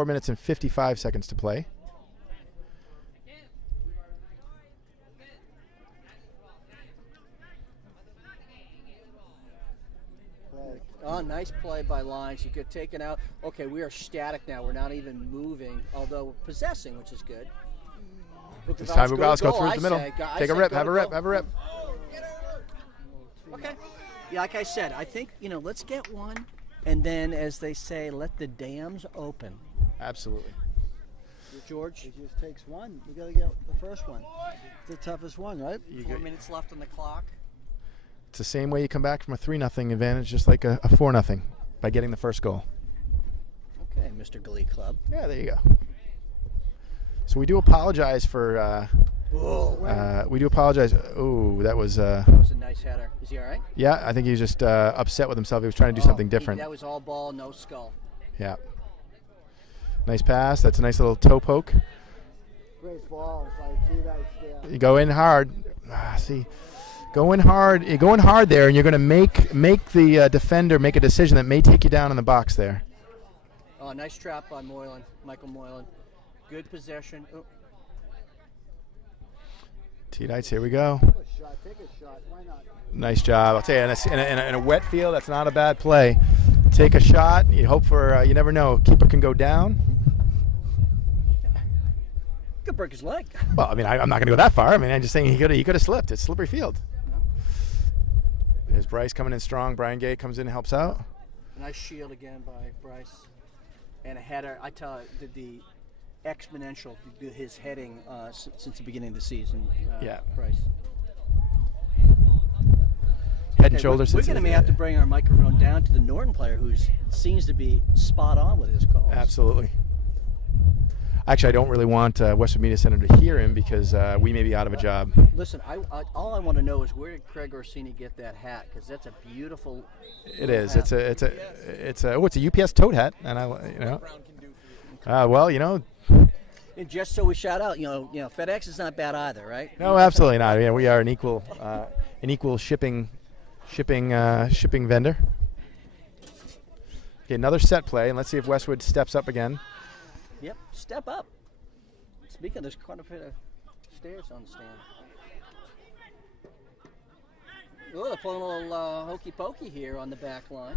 minutes and 55 seconds to play. Oh, nice play by Lyons. You get taken out. Okay, we are static now. We're not even moving, although possessing, which is good. This time Bugales go through the middle. Take a rip. Have a rip. Okay. Yeah, like I said, I think, let's get one. And then, as they say, let the dams open. Absolutely. George? It just takes one. We got to get the first one. It's the toughest one, right? 4 minutes left on the clock. It's the same way you come back from a 3-0 advantage, just like a 4-0, by getting the first goal. Okay, Mr. Glee Club. Yeah, there you go. So we do apologize for. We do apologize. Oh, that was. That was a nice header. Is he all right? Yeah, I think he was just upset with himself. He was trying to do something different. That was all ball, no skull. Yeah. Nice pass. That's a nice little toe poke. Great ball. You go in hard. Go in hard. You're going hard there, and you're going to make the defender make a decision that may take you down in the box there. Oh, nice trap by Michael Moylan. Good possession. Oh. T-Knights, here we go. Take a shot. Why not? Nice job. I'll tell you, in a wet field, that's not a bad play. Take a shot. You hope for, you never know. Keeper can go down. Could break his leg. Well, I mean, I'm not going to go that far. I mean, I'm just saying he could have slipped. It's slippery field. No. There's Bryce coming in strong. Brian Gay comes in and helps out. Nice shield again by Bryce. And a header. I tell you, the exponential, his heading since the beginning of the season. Bryce. Head and shoulders. We're going to have to bring our microphone down to the Norton player, who seems to be spot on with his calls. Absolutely. Actually, I don't really want Westwood Media Center to hear him because we may be out of a job. Listen, all I want to know is where did Craig Orsini get that hat? Because that's a beautiful. It is. Hat. It's a UPS tote hat, and well, And just so we shout out, FedEx is not bad either, right? No, absolutely not. Yeah, we are an equal shipping vendor. Okay, another set play, and let's see if Westwood steps up again. Yep, step up. Speaking, there's quite a bit of stairs on the stand. Oh, they're pulling a little hokey pokey here on the back line.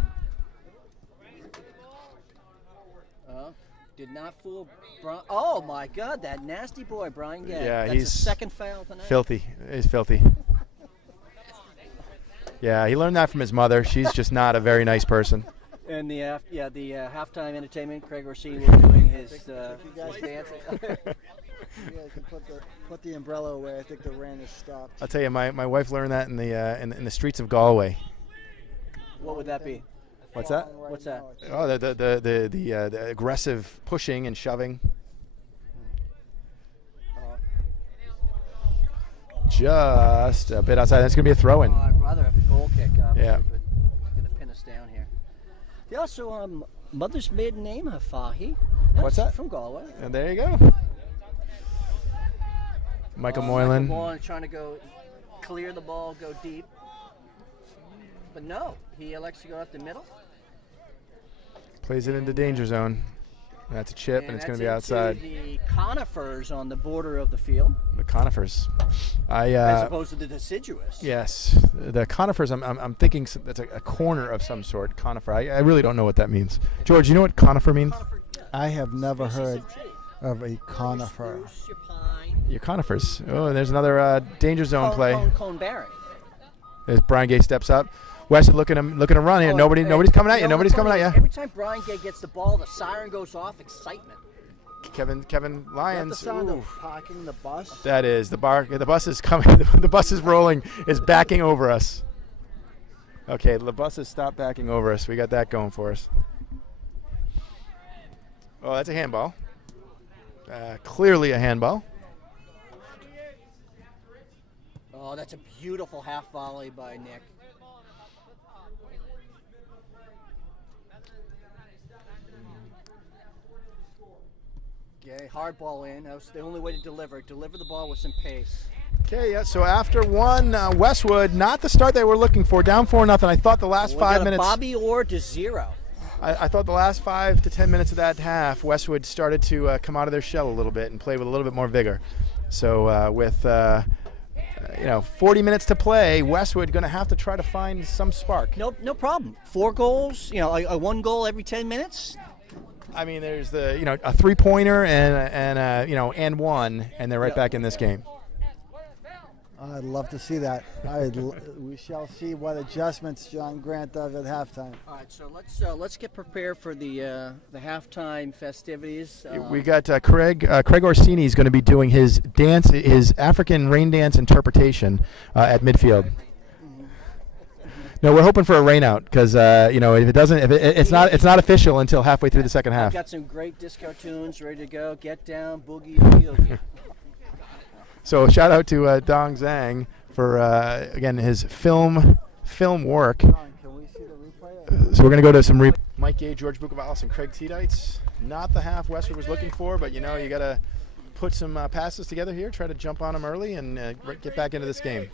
Did not fool Brian. Oh, my God, that nasty boy, Brian Gay. Yeah, That's he's his second foul tonight. Filthy. He's filthy. Yeah, he learned that from his mother. She's just not a very nice person. And the halftime entertainment, Craig Orsini was doing his dance. You guys can put the umbrella away. I think the rain has stopped. I'll tell you, my wife learned that in the streets of Galway. What would that be? What's that? What's that? Oh, the aggressive pushing and shoving. Just a bit outside. That's going to be a throw-in. I'd rather have a goal kick, obviously, Yeah. but it's going to pin us down here. They also, mother's maiden name, Hafahi. What's that? From Galway. And there you go. Michael Moylan. Michael Moylan trying to go clear the ball, go deep. But no, he elects to go up the middle. Plays it into danger zone. That's a chip, and it's going to be that's outside. into the conifers on the border of the field, The conifers. as opposed to the deciduous. Yes, the conifers. I'm thinking that's a corner of some sort. Conifer. I really don't know what that means. George, you know what conifer means? I have never heard of a conifer. Spruce, your pine. Your conifers. Oh, and there's another danger zone play. Cone bearing. As Brian Gay steps up. Westwood looking to run here. Oh, Nobody's coming at you. know Nobody's what's coming funny at is you. Every time Brian Gay gets the ball, the siren goes off. Excitement. Kevin Is that the Lyons. sound Ooh. of parking the bus? That is the bus is coming. The bus is rolling. Is backing over us. Okay, the bus has stopped backing over us. We got that going for us. Oh, that's a handball. Clearly a handball. Oh, that's a beautiful half volley by Nick. Okay, hard ball in. That was the only way to deliver. Deliver the ball with some pace. Okay, yeah. So after one, Westwood, not the start they were looking for. Down 4-0. I thought the last We 5 got a minutes. Bobby Orr to 0. I thought the last 5 to 10 minutes of that half, Westwood started to come out of their shell a little bit and play with a little bit more vigor. So with 40 minutes to play, Westwood going to have to try to find some spark. No problem. 4 goals. A 1 goal every 10 minutes. I mean, there's the a 3-pointer and one, and they're right back in this game. I'd love to see that. We shall see what adjustments John Grant does at halftime. All right, so let's get prepared for the halftime festivities. We got Craig Orsini is going to be doing his African rain dance interpretation at midfield. No, we're hoping for a rain out because it's not official until halfway through the second half. I've got some great disco tunes ready to go. Get down, boogie, oogie, oogie. So shout out to Zhang for again his film work. Can we see the replay? So we're gonna go to some Mike Gay, George Bukavalis, and Craig Tiedites. Not the half Westwood was looking for, but you gotta put some passes together here. Try to jump on them early and get back into this game.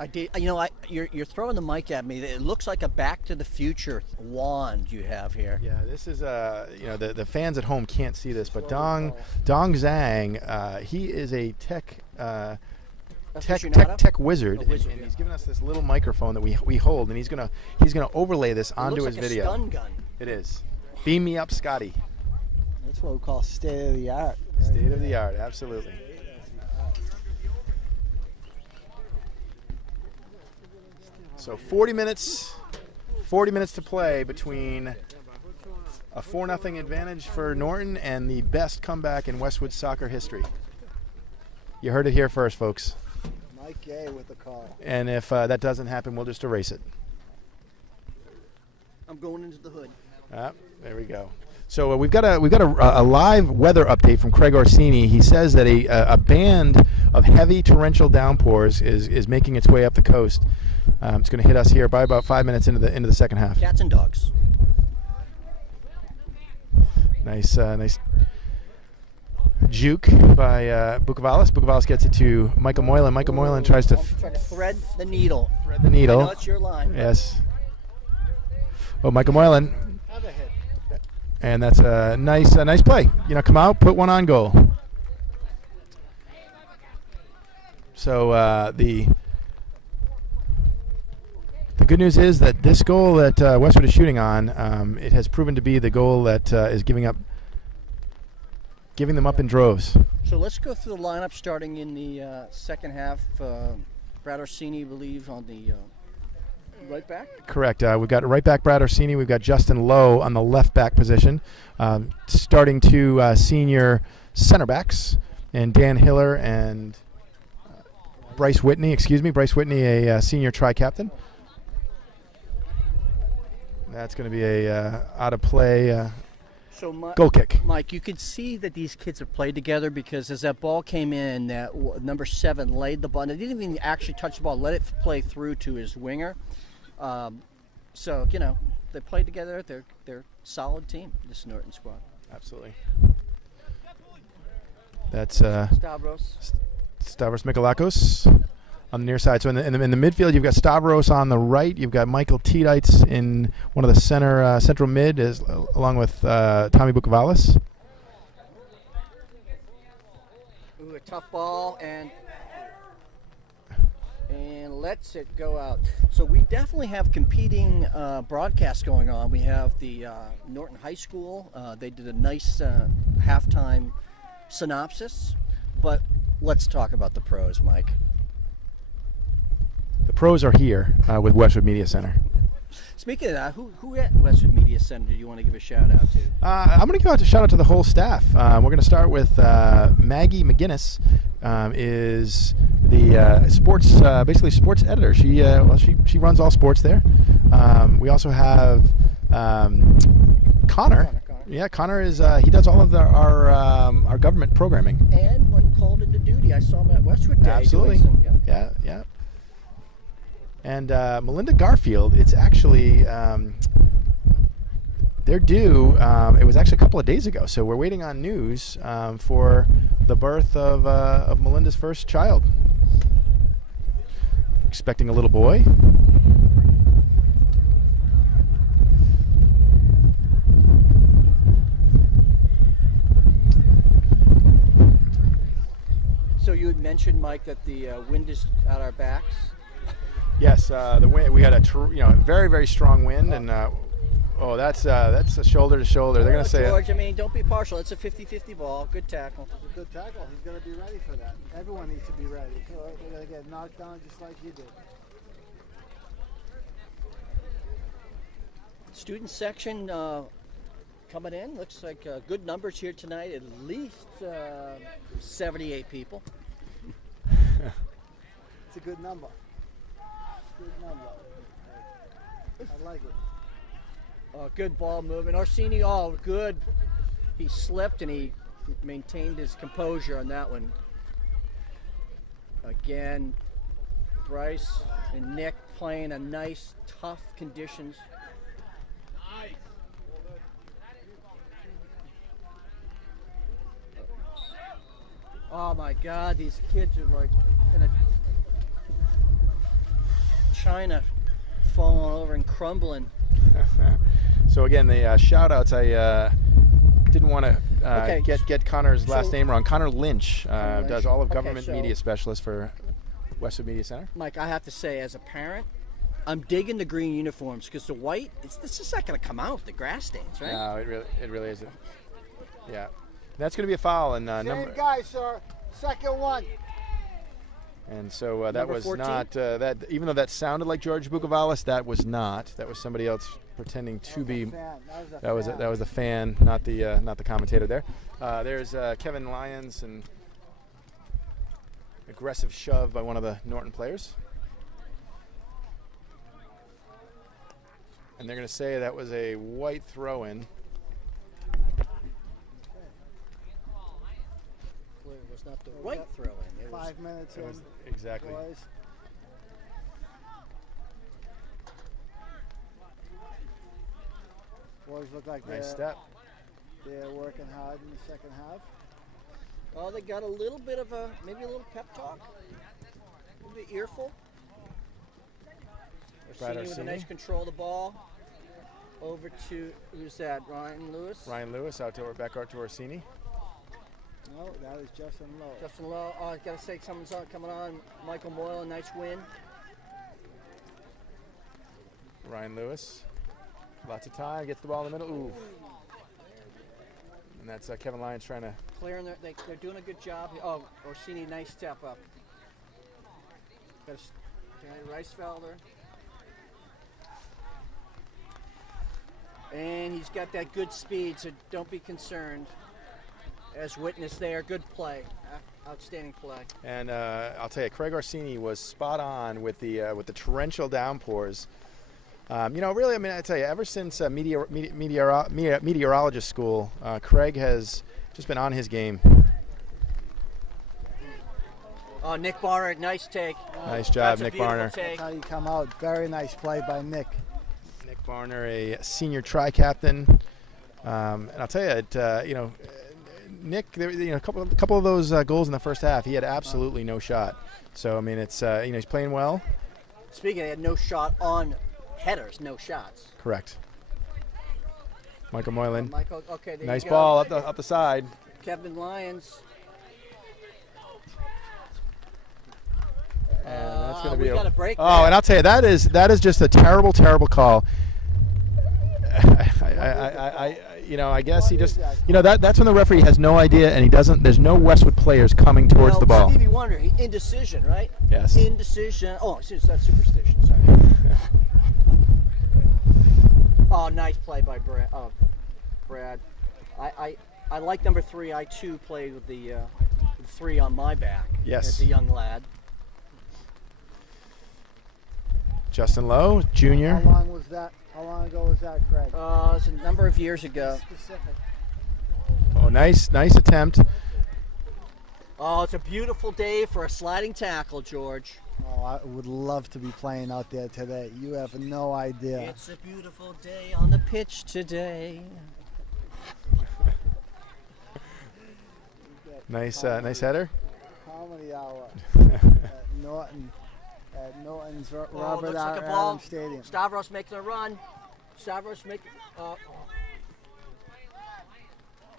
I did. You're throwing the mic at me. It looks like a Back to the Future wand you have here. Yeah, this is the fans at home can't see this, but Dong Zhang, he is a tech wizard, and he's given us this little microphone that we hold, and he's gonna overlay this onto his video. It looks like a stun gun. It is. Beam me up, Scotty. That's what we call state of the art. State of the art, absolutely. So 40 minutes to play between a 4-0 advantage for Norton and the best comeback in Westwood soccer history. You heard it here first, folks. Mike Gay with the call. And if that doesn't happen, we'll just erase it. I'm going into the hood. There we go. So we've got a live weather update from Craig Orsini. He says that a band of heavy torrential downpours is making its way up the coast. It's going to hit us here by about 5 minutes into the second half. Cats and dogs. Nice juke by Bukavalis. Bukavalis gets it to Michael Moylan. Michael Moylan tries to thread the needle. Thread the needle. I know it's your line. Yes. Oh, Michael Moylan. And that's a nice play. Come out, put one on goal. So the The good news is that this goal that Westwood is shooting on, it has proven to be the goal that is giving them up in droves. So let's go through the lineup starting in the second half. Brad Orsini, I believe, on the right back? Correct. We've got right back Brad Orsini. We've got Justin Lowe on the left back position. Starting two senior center backs, and Dan Hiller and Bryce Whitney, a senior tri-captain. That's going to be a out of play goal kick. Mike, you could see that these kids have played together, because as that ball came in, that number 7 laid the ball. They didn't even actually touch the ball, let it play through to his winger. So, they played together. They're a solid team, this Norton squad. Absolutely. That's Stavros Mikalakos on the near side. So in the midfield, you've got Stavros on the right. You've got Michael Tiedites in one of the central mid, along with Tommy Bukavalis. Ooh, a tough ball, and lets it go out. So we definitely have competing broadcasts going on. We have the Norton High School. They did a nice halftime synopsis, but let's talk about the pros, Mike. The pros are here with Westwood Media Center. Speaking of that, who at Westwood Media Center do you want to give a shout out to? I'm going to give a shout out to the whole staff. We're going to start with Maggie McGinnis, is the sports editor. She runs all sports there. We also have Connor. Yeah, Connor is he does all of our government programming. And when called into duty, I saw him at Westwood Day. Absolutely. Yeah. And Melinda Garfield, it's actually they're due. It was actually a couple of days ago, so we're waiting on news for the birth of Melinda's first child. Expecting a little boy. So you had mentioned, Mike, that the wind is at our backs. Yes, the wind. We had a very, very strong wind, and that's a shoulder to shoulder. They're going to say, George, don't be partial. It's a 50-50 ball. Good tackle. It's a good tackle. He's going to be ready for that. Everyone needs to be ready. They're going to get knocked down just like you did. Student section coming in. Looks like good numbers here tonight. At least 78 people. It's a good number. I like it. Good ball movement. Orsini, good. He slipped and he maintained his composure on that one. Again, Bryce and Nick playing a nice, tough conditions. Oh my God, these kids are like in a China falling over and crumbling. So again, the shout-outs, I didn't want to get Connor's last name wrong. Connor Lynch does all of government media specialist for Westwood Media Center. Mike, I have to say, as a parent, I'm digging the green uniforms, because the white, this is not going to come out with the grass stains, right? No, it really isn't. Yeah. That's going to be a foul. And Same guy, sir. Second one. And so that was 14? not that. Even though that sounded like George Bukavalis, that was not. That was somebody else pretending to be. That was a fan, not the commentator there. There's Kevin Lyons, and aggressive shove by one of the Norton players. And they're going to say that was a white throw-in. It was not the right throw-in. 5 minutes in. Exactly. Boys. Boys look like Nice step. They're working hard in the second half. Oh, they got a little bit of maybe a little pep talk. A little bit earful. Orsini with a nice control of the ball. Over to, who's that, Ryan Lewis? Ryan Lewis back out to Orsini. No, that was Justin Lowe. Justin Lowe. Oh, I got to say, someone's coming on. Michael Moyle, nice win. Ryan Lewis. Lots of time. Gets the ball in the middle. Ooh. And that's Kevin Lyons trying to. Clearing they're doing a good job. Oh, Orsini, nice step up. Got Reisfelder. And he's got that good speed, so don't be concerned. As witness there, good play. Outstanding play. And I'll tell you, Craig Orsini was spot on with the torrential downpours. Really, I mean, I tell you, ever since meteorologist school, Craig has just been on his game. Oh, Nick Barner, nice take. Nice job, That's Nick Barner. Take. That's how you come out. Very nice play by Nick. Nick Barner, a senior tri-captain. And I'll tell you, Nick, a couple of those goals in the first half, he had absolutely no shot. So I mean, it's he's playing well. Speaking, he had no shot on headers, no shots. Correct. Michael Moylan. Michael, okay, there nice you go. ball up the side. Kevin Lyons. And that's going to be got a break. Oh, there. and I'll tell you, that is just a terrible call. I guess he just, that's when the referee has no idea and he doesn't. There's no Westwood players coming towards the ball. Stevie Wonder, indecision, right? Yes. Indecision. Oh, it's that's superstition. Sorry. Oh, nice play by Brad. I like number 3. I too played with the 3 on my back. Yes. As a young lad. Justin Lowe, Jr. How long was that? How long ago was that, Craig? It was a number of years ago. Specific. Oh, nice attempt. Oh, it's a beautiful day for a sliding tackle, George. Oh, I would love to be playing out there today. You have no idea. It's a beautiful day on the pitch today. Nice header. Comedy hour at Norton's Robert looks like a R. ball. Adams Stadium. Stavros making a run.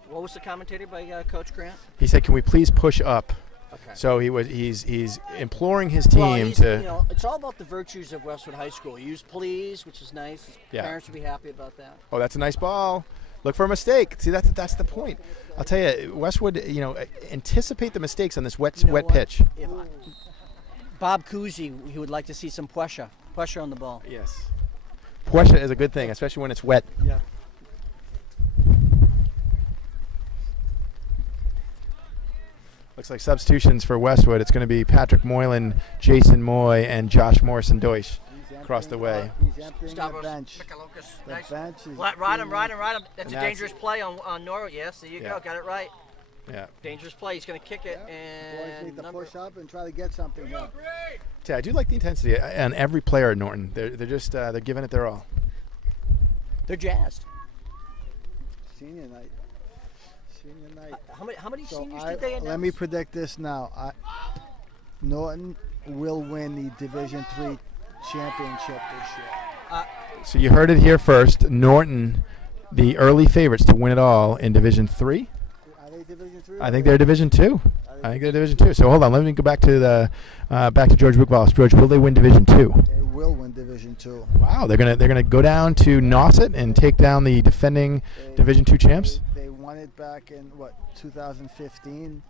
What was the commentator by Coach Grant? He said, "Can we please push up?" Okay. So he's imploring his team to. It's all about the virtues of Westwood High School. Use please, which is nice. Yeah. Parents would be happy about that. Oh, that's a nice ball. Look for a mistake. See, that's the point. I'll tell you, Westwood. Anticipate the mistakes on this wet pitch. Bob Cousy, he would like to see some pressure on the ball. Yes. Pressure is a good thing, especially when it's wet. Yeah. Looks like substitutions for Westwood. It's going to be Patrick Moylan, Jason Moy, and Josh Morrison-Deutsch across the way. He's emptying Stavros the bench. Michalakis, The nice. bench is Ride him. That's And a that's- dangerous play on Nora. Yes, there you Yeah. go. Got it right. Yeah. Dangerous play. He's going to kick it. Boys And need to push up and try to get something here. I do like the intensity on every player at Norton. They're just they're giving it their all. they're jazzed. Senior night. How many So seniors did they announce? let me predict this now. Norton will win the Division III championship this year. So you heard it here first. Norton, the early favorites to win it all in Division 3. Are they Division III? I think they're Division 2. I think they're Division 2. So hold on, let me go back to George Buchwald. George, will they win Division 2? They will win Division II. Wow, they're gonna go down to Nauset and take down the defending Division 2 champs. They won it back in 2015,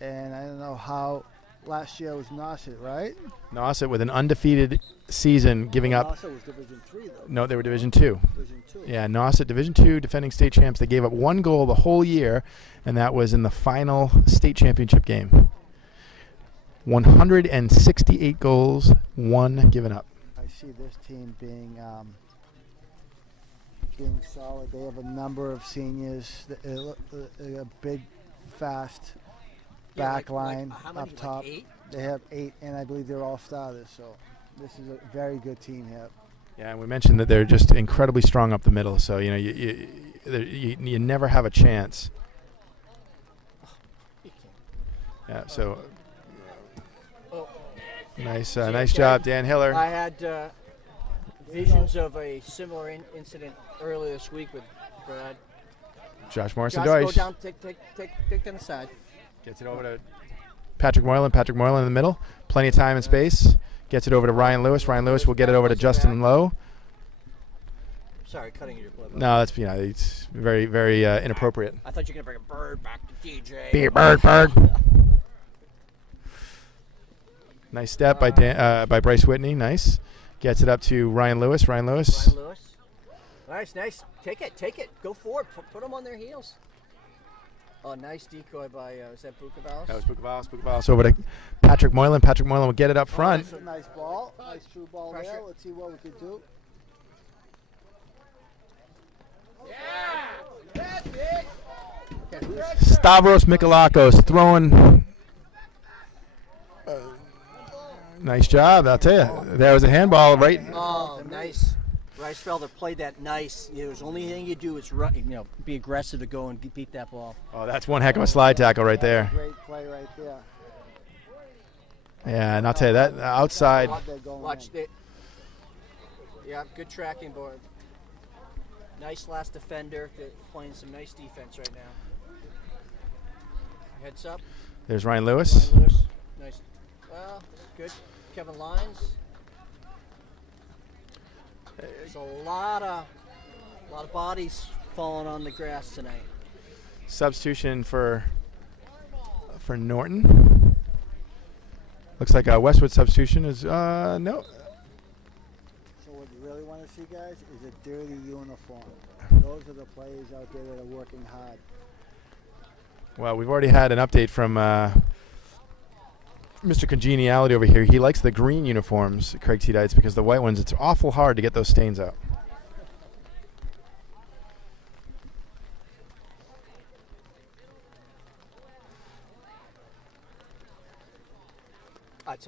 and I don't know how. Last year was Nauset, right? Nauset with an undefeated season, giving up. Nauset was Division III though. No, they were Division 2. Division II. Yeah, Nauset, Division 2, defending state champs. They gave up 1 goal the whole year, and that was in the final state championship game. 168 goals, 1 given up. I see this team being solid. They have a number of seniors, a big, fast back line how many, up top. 8? They have 8, and I believe they're all starters. So this is a very good team here. Yeah, and we mentioned that they're just incredibly strong up the middle. So you never have a chance. Yeah. So nice job, Dan Hiller. I had visions of a similar incident earlier this week with Brad. Josh Morrison Josh, go Deutsch down, take them aside. gets it over to Patrick Moylan. Patrick Moylan in the middle. Plenty of time and space. Gets it over to Ryan Lewis. Ryan Lewis will get it over to Justin Lowe. Sorry, cutting your play. No, that's it's very very inappropriate. I thought you were going to bring a bird back to DJ. Be a bird. Nice step by Bryce Whitney. Nice. Gets it up to Ryan Lewis. Nice. Take it. Go forward. Put them on their heels. Oh, nice decoy by, is that Bukavalis? That was Bukavalis over to Patrick Moylan. Patrick Moylan will get it up front. That's a nice ball. Nice true ball there. Let's see what we could do. Stavros Mikalakos throwing. Nice job. I'll tell you. There was a handball right. Oh, nice. Reisfelder played that nice. The only thing you do is be aggressive to go and beat that ball. Oh, that's one heck of a slide tackle right there. Great play right there. Yeah, and I'll tell you that outside. Watch it. Yeah, good tracking board. Nice last defender. Playing some nice defense right now. Heads up. There's Ryan Lewis. Nice. Well, good. Kevin Lyons. There's a lot of bodies falling on the grass tonight. Substitution for Norton. Looks like a Westwood substitution is no. So what you really want to see, guys, is a dirty uniform. Those are the players out there that are working hard. Well, we've already had an update from Mr. Congeniality over here. He likes the green uniforms, Craig Tiedites, because the white ones, it's awful hard to get those stains out.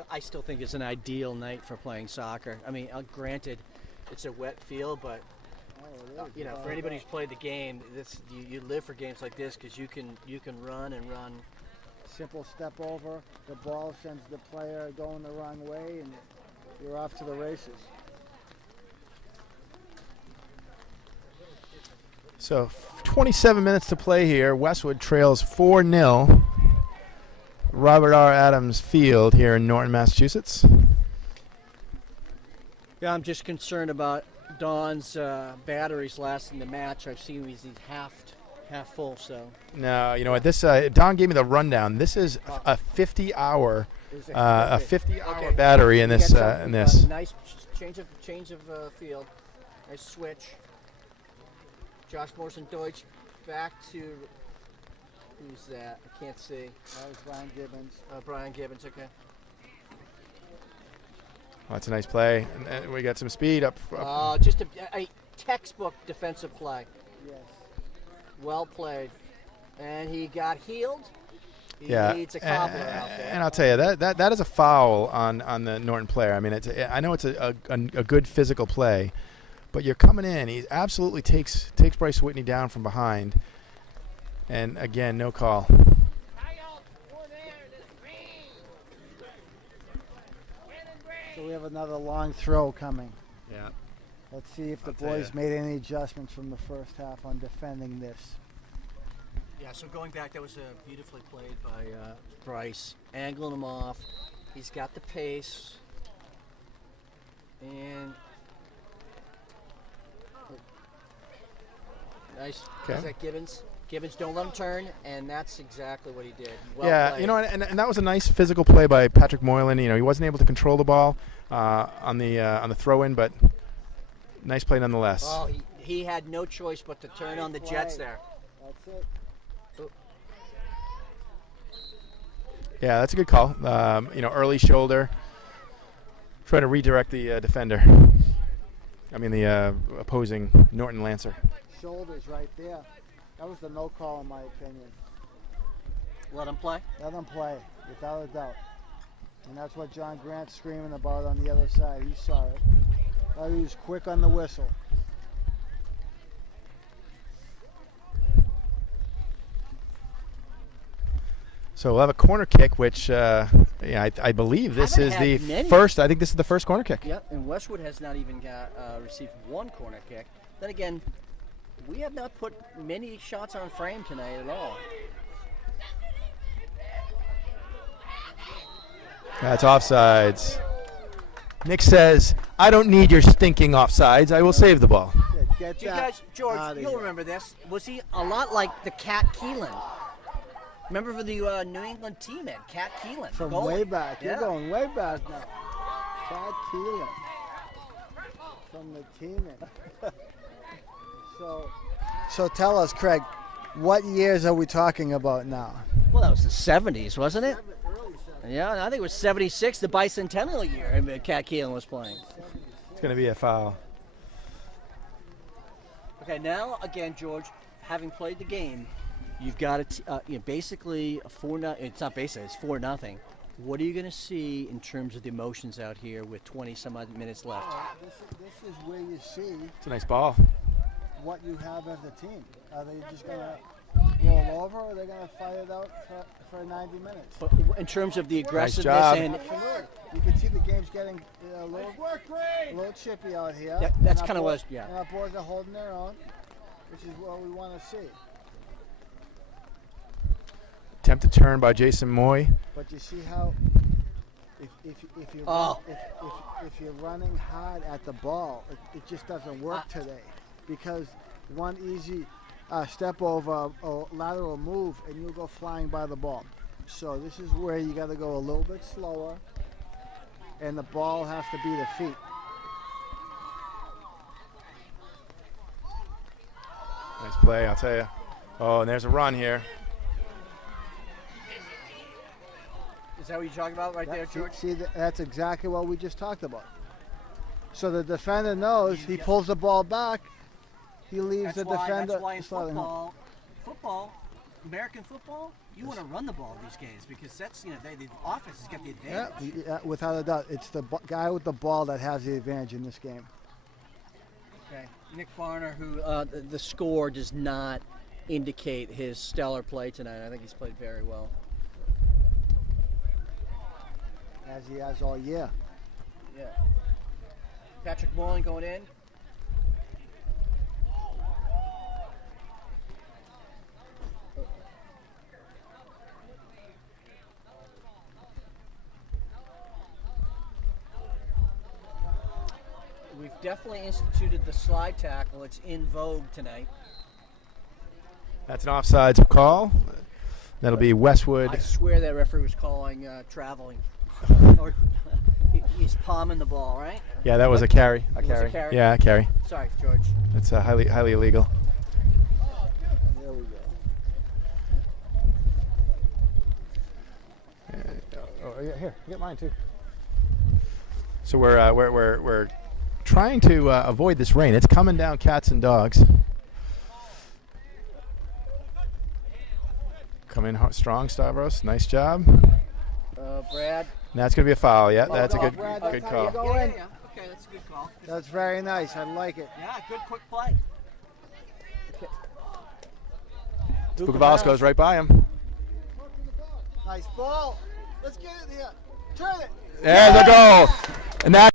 I still think it's an ideal night for playing soccer. I mean, granted, it's a wet field, but for anybody who's played the game, you live for games like this because you can run and run. Simple step over, the ball sends the player going the wrong way, and you're off to the races. So 27 minutes to play here. Westwood trails 4-0. Robert R. Adams Field here in Norton, Massachusetts. Yeah, I'm just concerned about Don's batteries lasting the match. I've seen he's half full, so. No, you know what? This Don gave me the rundown. This is a 50-hour battery in this. Nice change of field. Nice switch. Josh Morrison Deutsch back to. Who's that? I can't see. That was Brian Gibbons. Brian Gibbons. Okay. Oh, that's a nice play. And we got some speed up. Just a textbook defensive play. Yes. Well played. And he got healed. He needs a cobbler out there. And I'll tell you, that is a foul on the Norton player. I mean, I know it's a good physical play, but you're coming in. He absolutely takes Bryce Whitney down from behind. And again, no call. So we have another long throw coming. Yeah. Let's see if the boys made any adjustments from the first half on defending this. Yeah, so going back, that was beautifully played by Bryce. Angling him off. He's got the pace. And nice. Okay. Is that Gibbons? Gibbons, don't let him turn, and that's exactly what he did. Well played. You know, and that was a nice physical play by Patrick Moylan. You know, he wasn't able to control the ball on the throw-in, but nice play nonetheless. Oh, he had no choice but to turn on the Jets there. That's it. Yeah, that's a good call. Early shoulder. Try to redirect the defender. I mean, the opposing Norton Lancer. Shoulders right there. That was the no call in my opinion. Let him play? Let him play, without a doubt. And that's what John Grant's screaming about on the other side. He saw it. He was quick on the whistle. So we'll have a corner kick, which I believe this is the first. I think this is the first corner kick. Yep, and Westwood has not even received one corner kick. Then again, we have not put many shots on frame tonight at all. That's offsides. Nick says, "I don't need your stinking offsides. I will save the ball." Yeah, Get You that guys, George, outta you'll here. remember this. Was he a lot like the Cat Keelan? Remember for the New England team, man, Cat Keelan. From goalie. way back. Yeah. You're going way back now. Chad Keelan. From the team. So tell us, Craig, what years are we talking about now? Well, that was the 70s, wasn't it? Early 70s. Yeah, I think it was 76, the bicentennial year, Cat Keelan was playing. It's going to be a foul. Okay, now again, George, having played the game, you've got basically a 4-0. It's not basically; it's 4-0. What are you going to see in terms of the emotions out here with 20 some odd minutes left? This is where you see It's a nice ball. what you have as a team. Are they just going to roll over, or are they going to fight it out for 90 minutes? But in terms of the aggressiveness job. and Absolutely. You can see the game's getting a little chippy out here. Yeah, that's And our kinda boys- was- yeah. And our boys are holding their own, which is what we want to see. Attempted turn by Jason Moy. But you see how if you're Oh. if you're running hard at the ball, it just doesn't work today, because one easy step over or lateral move and you'll go flying by the ball. So this is where you got to go a little bit slower, and the ball has to be the feet. Nice play, I'll tell you. Oh, and there's a run here. is that what you're talking about right there, George? See, that's exactly what we just talked about. So the defender knows, he pulls the ball back, he leaves the defender. That's why in sliding home. football, American football, you want to run the ball these games because that's the offense has got the Yeah, advantage. yeah, without a doubt, it's the guy with the ball that has the advantage in this game. Okay, Nick Barner, who the score does not indicate his stellar play tonight. I think he's played very well. As he has all year. Yeah. Patrick Moreland going in. We've definitely instituted the slide tackle. It's in vogue tonight. That's an offsides call. That'll be Westwood. I swear that referee was calling traveling. Or he's palming the ball, right? Yeah, that was a carry. It was a carry? Yeah, a carry. Sorry, George. It's highly illegal. There we go. Oh, yeah, here, get mine too. So we're trying to avoid this rain. It's coming down cats and dogs. Come in strong, Stavros. Nice job. Brad. And that's going to be a foul. Yeah, Oh, that's a no, good Brad, good that's how you call. go. in. Okay, that's a good call. That's very nice. I like it. Yeah, good quick play. Bukavalis goes right by him. Nice ball. Let's get it here. Turn it. There's a goal. And that.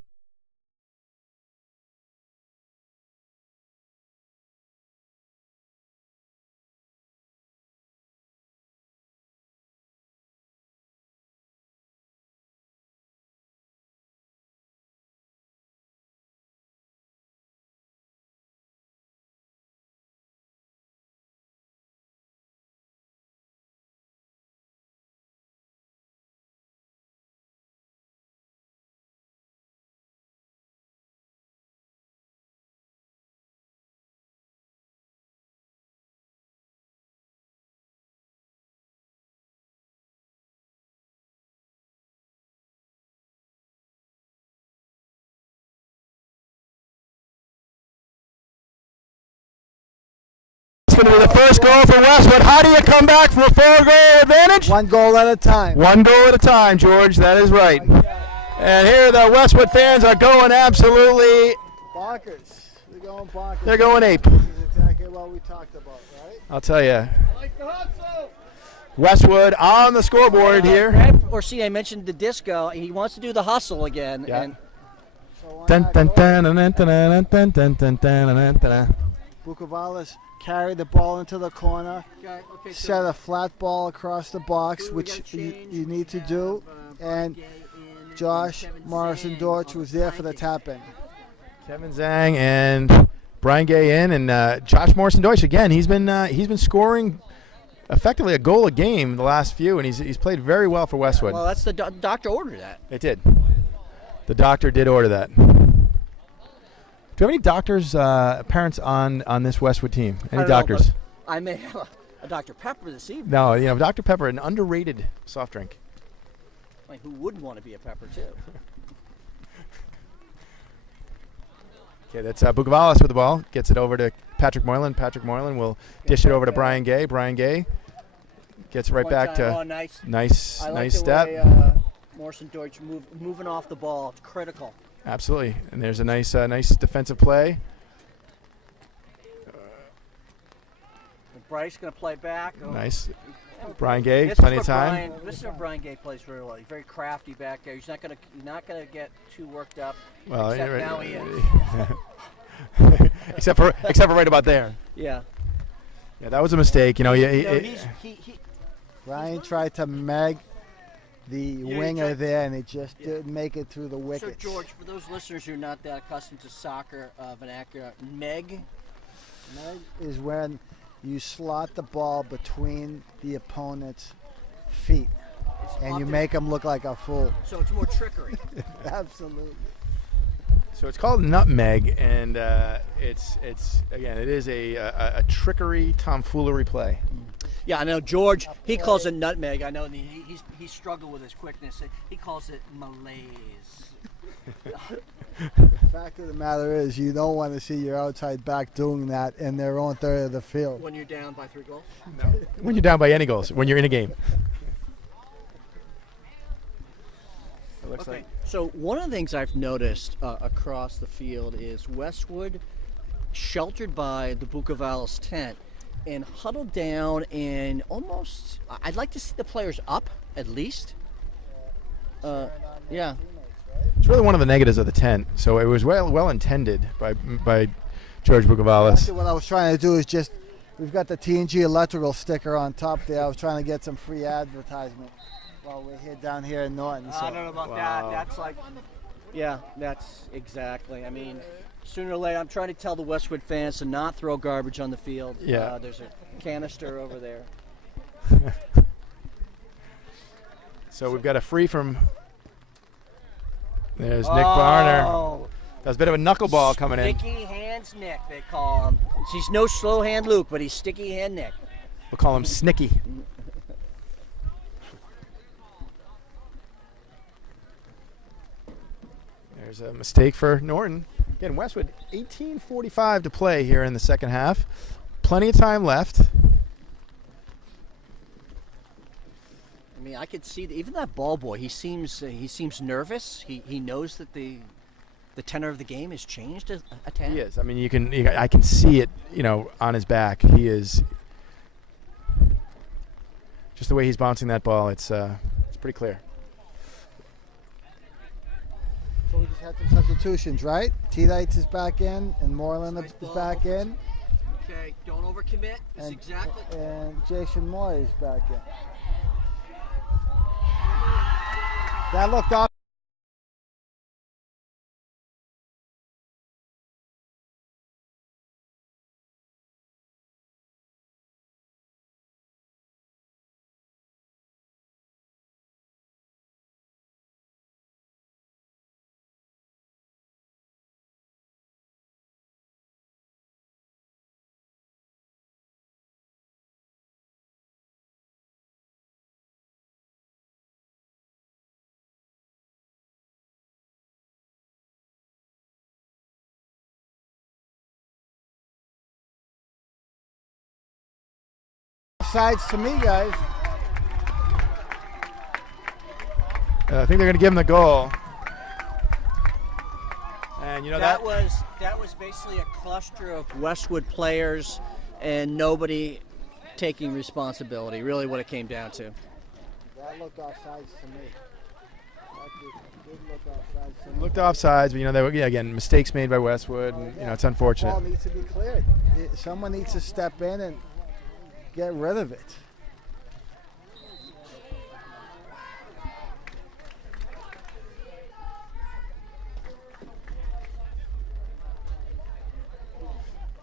It's going to be the first goal for Westwood. How do you come back from a 4-goal advantage? One goal at a time. One goal at a time, George. That is right. And here the Westwood fans are going absolutely. Bonkers. They're going bonkers. They're going ape. This is exactly what we talked about, right? I'll tell you. Like the hustle. Westwood on the scoreboard here. Brad Orsini mentioned the disco. He wants to do the hustle again. Yeah. And So why Dun, not dun, go? dun, dun, dun, dun, dun, dun, dun, dun, dun. Bukavalis carried the ball into the corner, okay, set a flat ball across the box, which you need to do, and Josh Morrison Dortch was there for the tap-in. Kevin Zhang and Brian Gay in, and Josh Morrison-Deutsch again. He's been scoring effectively a goal a game the last few, and he's played very well for Westwood. Well, that's the doctor ordered that. It did. The doctor did order that. Do you have any doctors, parents on this Westwood team? Any doctors? I may have a Dr. Pepper this evening. No, Dr. Pepper, an underrated soft drink. Like, who wouldn't want to be a Pepper too? Okay, that's Bukavalis with the ball. Gets it over to Patrick Moylan. Patrick Moylan will dish it over to Brian Gay. Brian Gay gets right back to nice step. Way, Morrison-Deutsch moving off the ball. It's critical. Absolutely, and there's a nice defensive play. Bryce going to play back. Oh. Nice. Brian Gay, plenty of time. This is where Brian Gay plays very well. He's very crafty back there. He's not going to get too worked up. Well, except now he is. except for right about there. Yeah. Yeah, that was a mistake. Brian tried to meg the winger there, and it just didn't make it through the wickets. So, George, for those listeners who are not that accustomed to soccer vernacular, meg is when you slot the ball between the opponent's feet, and you make them look like a fool. So it's more trickery. Absolutely. So it's called nutmeg, and it is a trickery tomfoolery play. Yeah, I know George. He calls it nutmeg. I know he struggled with his quickness. He calls it malaise. The fact of the matter is, you don't want to see your outside back doing that in their own third of the field. When you're down by 3 goals? No. When you're down by any goals, when you're in a game. It looks like. So one of the things I've noticed across the field is Westwood sheltered by the Bukavalis tent and huddled down and almost, I'd like to see the players up at least. Yeah. It's really one of the negatives of the tent. So it was well intended by George Bukavalis. Actually, what I was trying to do is just, we've got the TNG electrical sticker on top there. I was trying to get some free advertisement while we're here down here in Norton. So. I don't know about that. That's like, yeah, that's exactly. I mean, sooner or later, I'm trying to tell the Westwood fans to not throw garbage on the field. Yeah. There's a canister over there. So we've got a free from. There's Nick Barner. That was a bit of a knuckleball coming in. Sticky hands Nick, they call him. He's no slow hand Luke, but he's sticky hand Nick. We'll call him Snicky. There's a mistake for Norton. Again, Westwood, 18:45 to play here in the second half. Plenty of time left. I mean, I could see even that ball boy. He seems nervous. He knows that the tenor of the game has changed a tad. He is. I mean, I can see it, on his back. He is. Just the way he's bouncing that ball, it's pretty clear. So we just had some substitutions, right? T-Lights is back in, and Moreland is back in. Okay, don't overcommit. It's exactly. And Jason Moore is back in. That looked off. Sides to me, guys. I think they're going to give him the goal. And that was basically a cluster of Westwood players and nobody taking responsibility. Really, what it came down to. That looked offsides to me. That did look offsides to me. Looked offsides, but they were again mistakes made by Westwood, and it's unfortunate. The ball needs to be cleared. Someone needs to step in and get rid of it.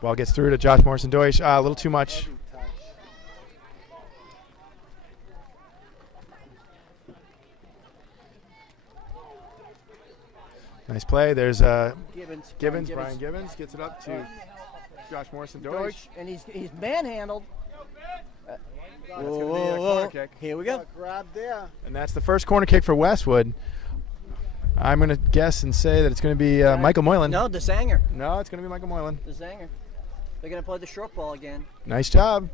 Ball gets through to Josh Morrison-Deutsch. A little too much. Heavy touch. Nice play. There's Gibbons. Brian Gibbons gets it up to Josh Morrison-Deutsch. Deutsch, and he's manhandled. That's going to be a corner kick. Here we go. Grab there. And that's the first corner kick for Westwood. I'm going to guess and say that it's going to be Michael Moylan. No, the Zanger. No, it's going to be Michael Moylan. The Zanger. They're going to play the short ball again. Nice job.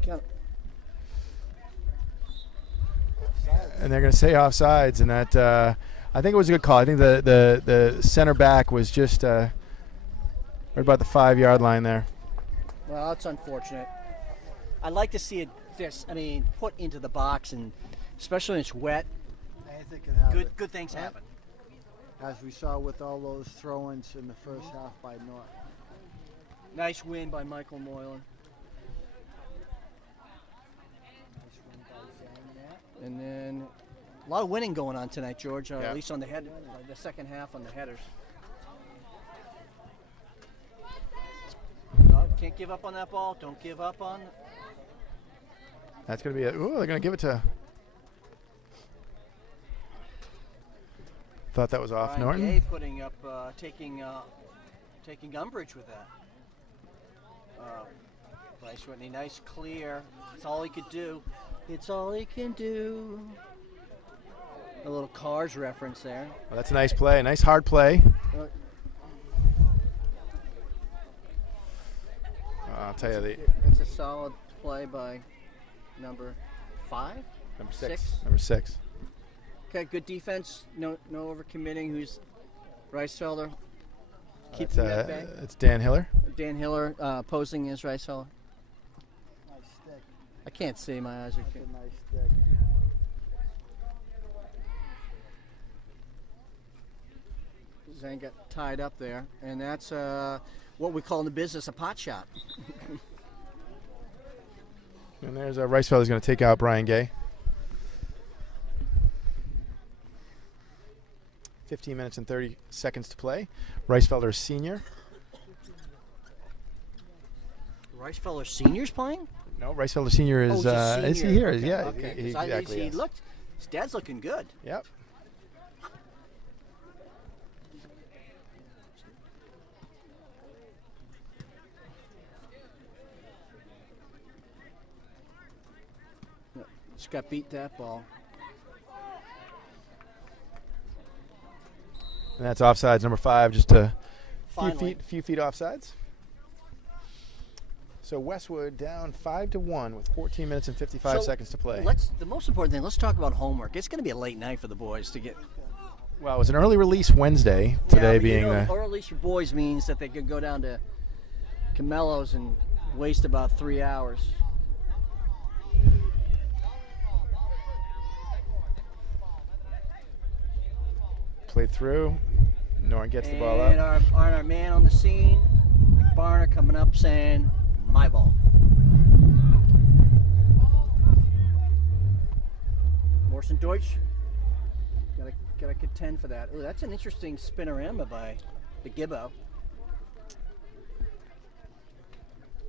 And they're going to say offsides, and that I think it was a good call. I think the center back was just right about the 5-yard line there. Well, that's unfortunate. I'd like to see it put into the box, and especially when it's wet, Anything can happen. good things happen. As we saw with all those throw-ins in the first half by Norton. Nice win by Michael Moylan. And then a lot of winning going on tonight, George, Yeah. at least on the head, the second half on the headers. No, can't give up on that ball. Don't give up on. That's going to be ooh, they're going to give it to. Thought that was off Ryan Norton. Gay putting up, taking umbrage with that. Bryce Whitney, nice clear. It's all he could do. It's all he can do. A little Cars reference there. Well, that's a nice play. A nice hard play. I'll tell you It's a solid play by number 5? number 6. Six. Number 6. Okay, good defense. No overcommitting. Who's Reisfelder? It's, Keeping that bay. it's Dan Hiller. Dan Hiller posing as Reisfelder. Nice stick. I can't see. My eyes are. That's a nice stick. Zhang got tied up there, and that's what we call in the business a pot shot. And there's Reisfelder's going to take out Brian Gay. 15 minutes and 30 seconds to play. Reisfelder senior. Reisfelder senior's playing? No, Reisfelder senior is he's a is he senior. here? Okay, Yeah, okay. he 'Cause exactly. he Yes. looked. His dad's looking good. Yep. Just got beat that ball. And that's offsides number 5, just a Finally. few feet offsides. So Westwood down 5-1 with 14 minutes and 55 So, seconds to play. The most important thing. Let's talk about homework. It's going to be a late night for the boys to get. Well, it was an early release Wednesday. Today but being or the at least your boys means that they could go down to Camello's and waste about 3 hours. played through. Norton gets the ball And up. our man on the scene, Barner, coming up saying, my ball. Morrison Deutsch, gotta contend for that. Ooh, that's an interesting spinorama by the Gibbo.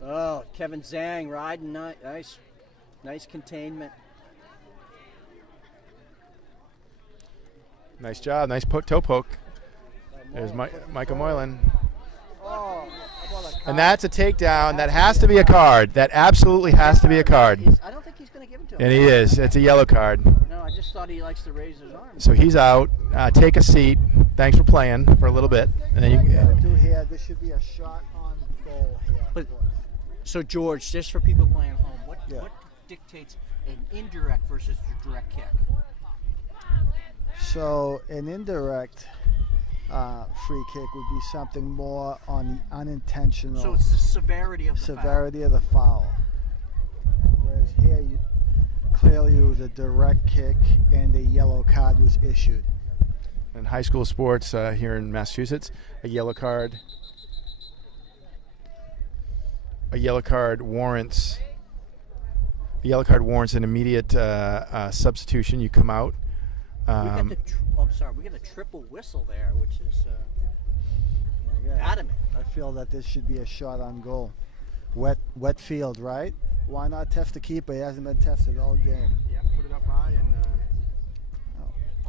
Oh, Kevin Zhang riding nice containment. Nice job. Nice toe poke. There's Michael Moylan. Oh, And that's a takedown. That has to be a card. That absolutely has to be a card. I don't think he's going to give it to him. And he is. It's a yellow card. No, I just thought he likes to raise his arm. So he's out. Take a seat. Thanks for playing for a little bit. And then you. do here, this should be a shot on goal here. But- So George, just for people playing at home, what Yeah. dictates an indirect versus your direct kick? So an indirect free kick would be something more on the unintentional So it's the severity of the foul. severity of the foul. Whereas here, clearly it was a direct kick and a yellow card was issued. In high school sports here in Massachusetts, a yellow card warrants an immediate substitution. You come out. I'm sorry, we get a triple whistle there, which is Again, adamant. I feel that this should be a shot on goal. wet field, right? Why not test the keeper? He hasn't been tested all game. Yeah, put it up high and.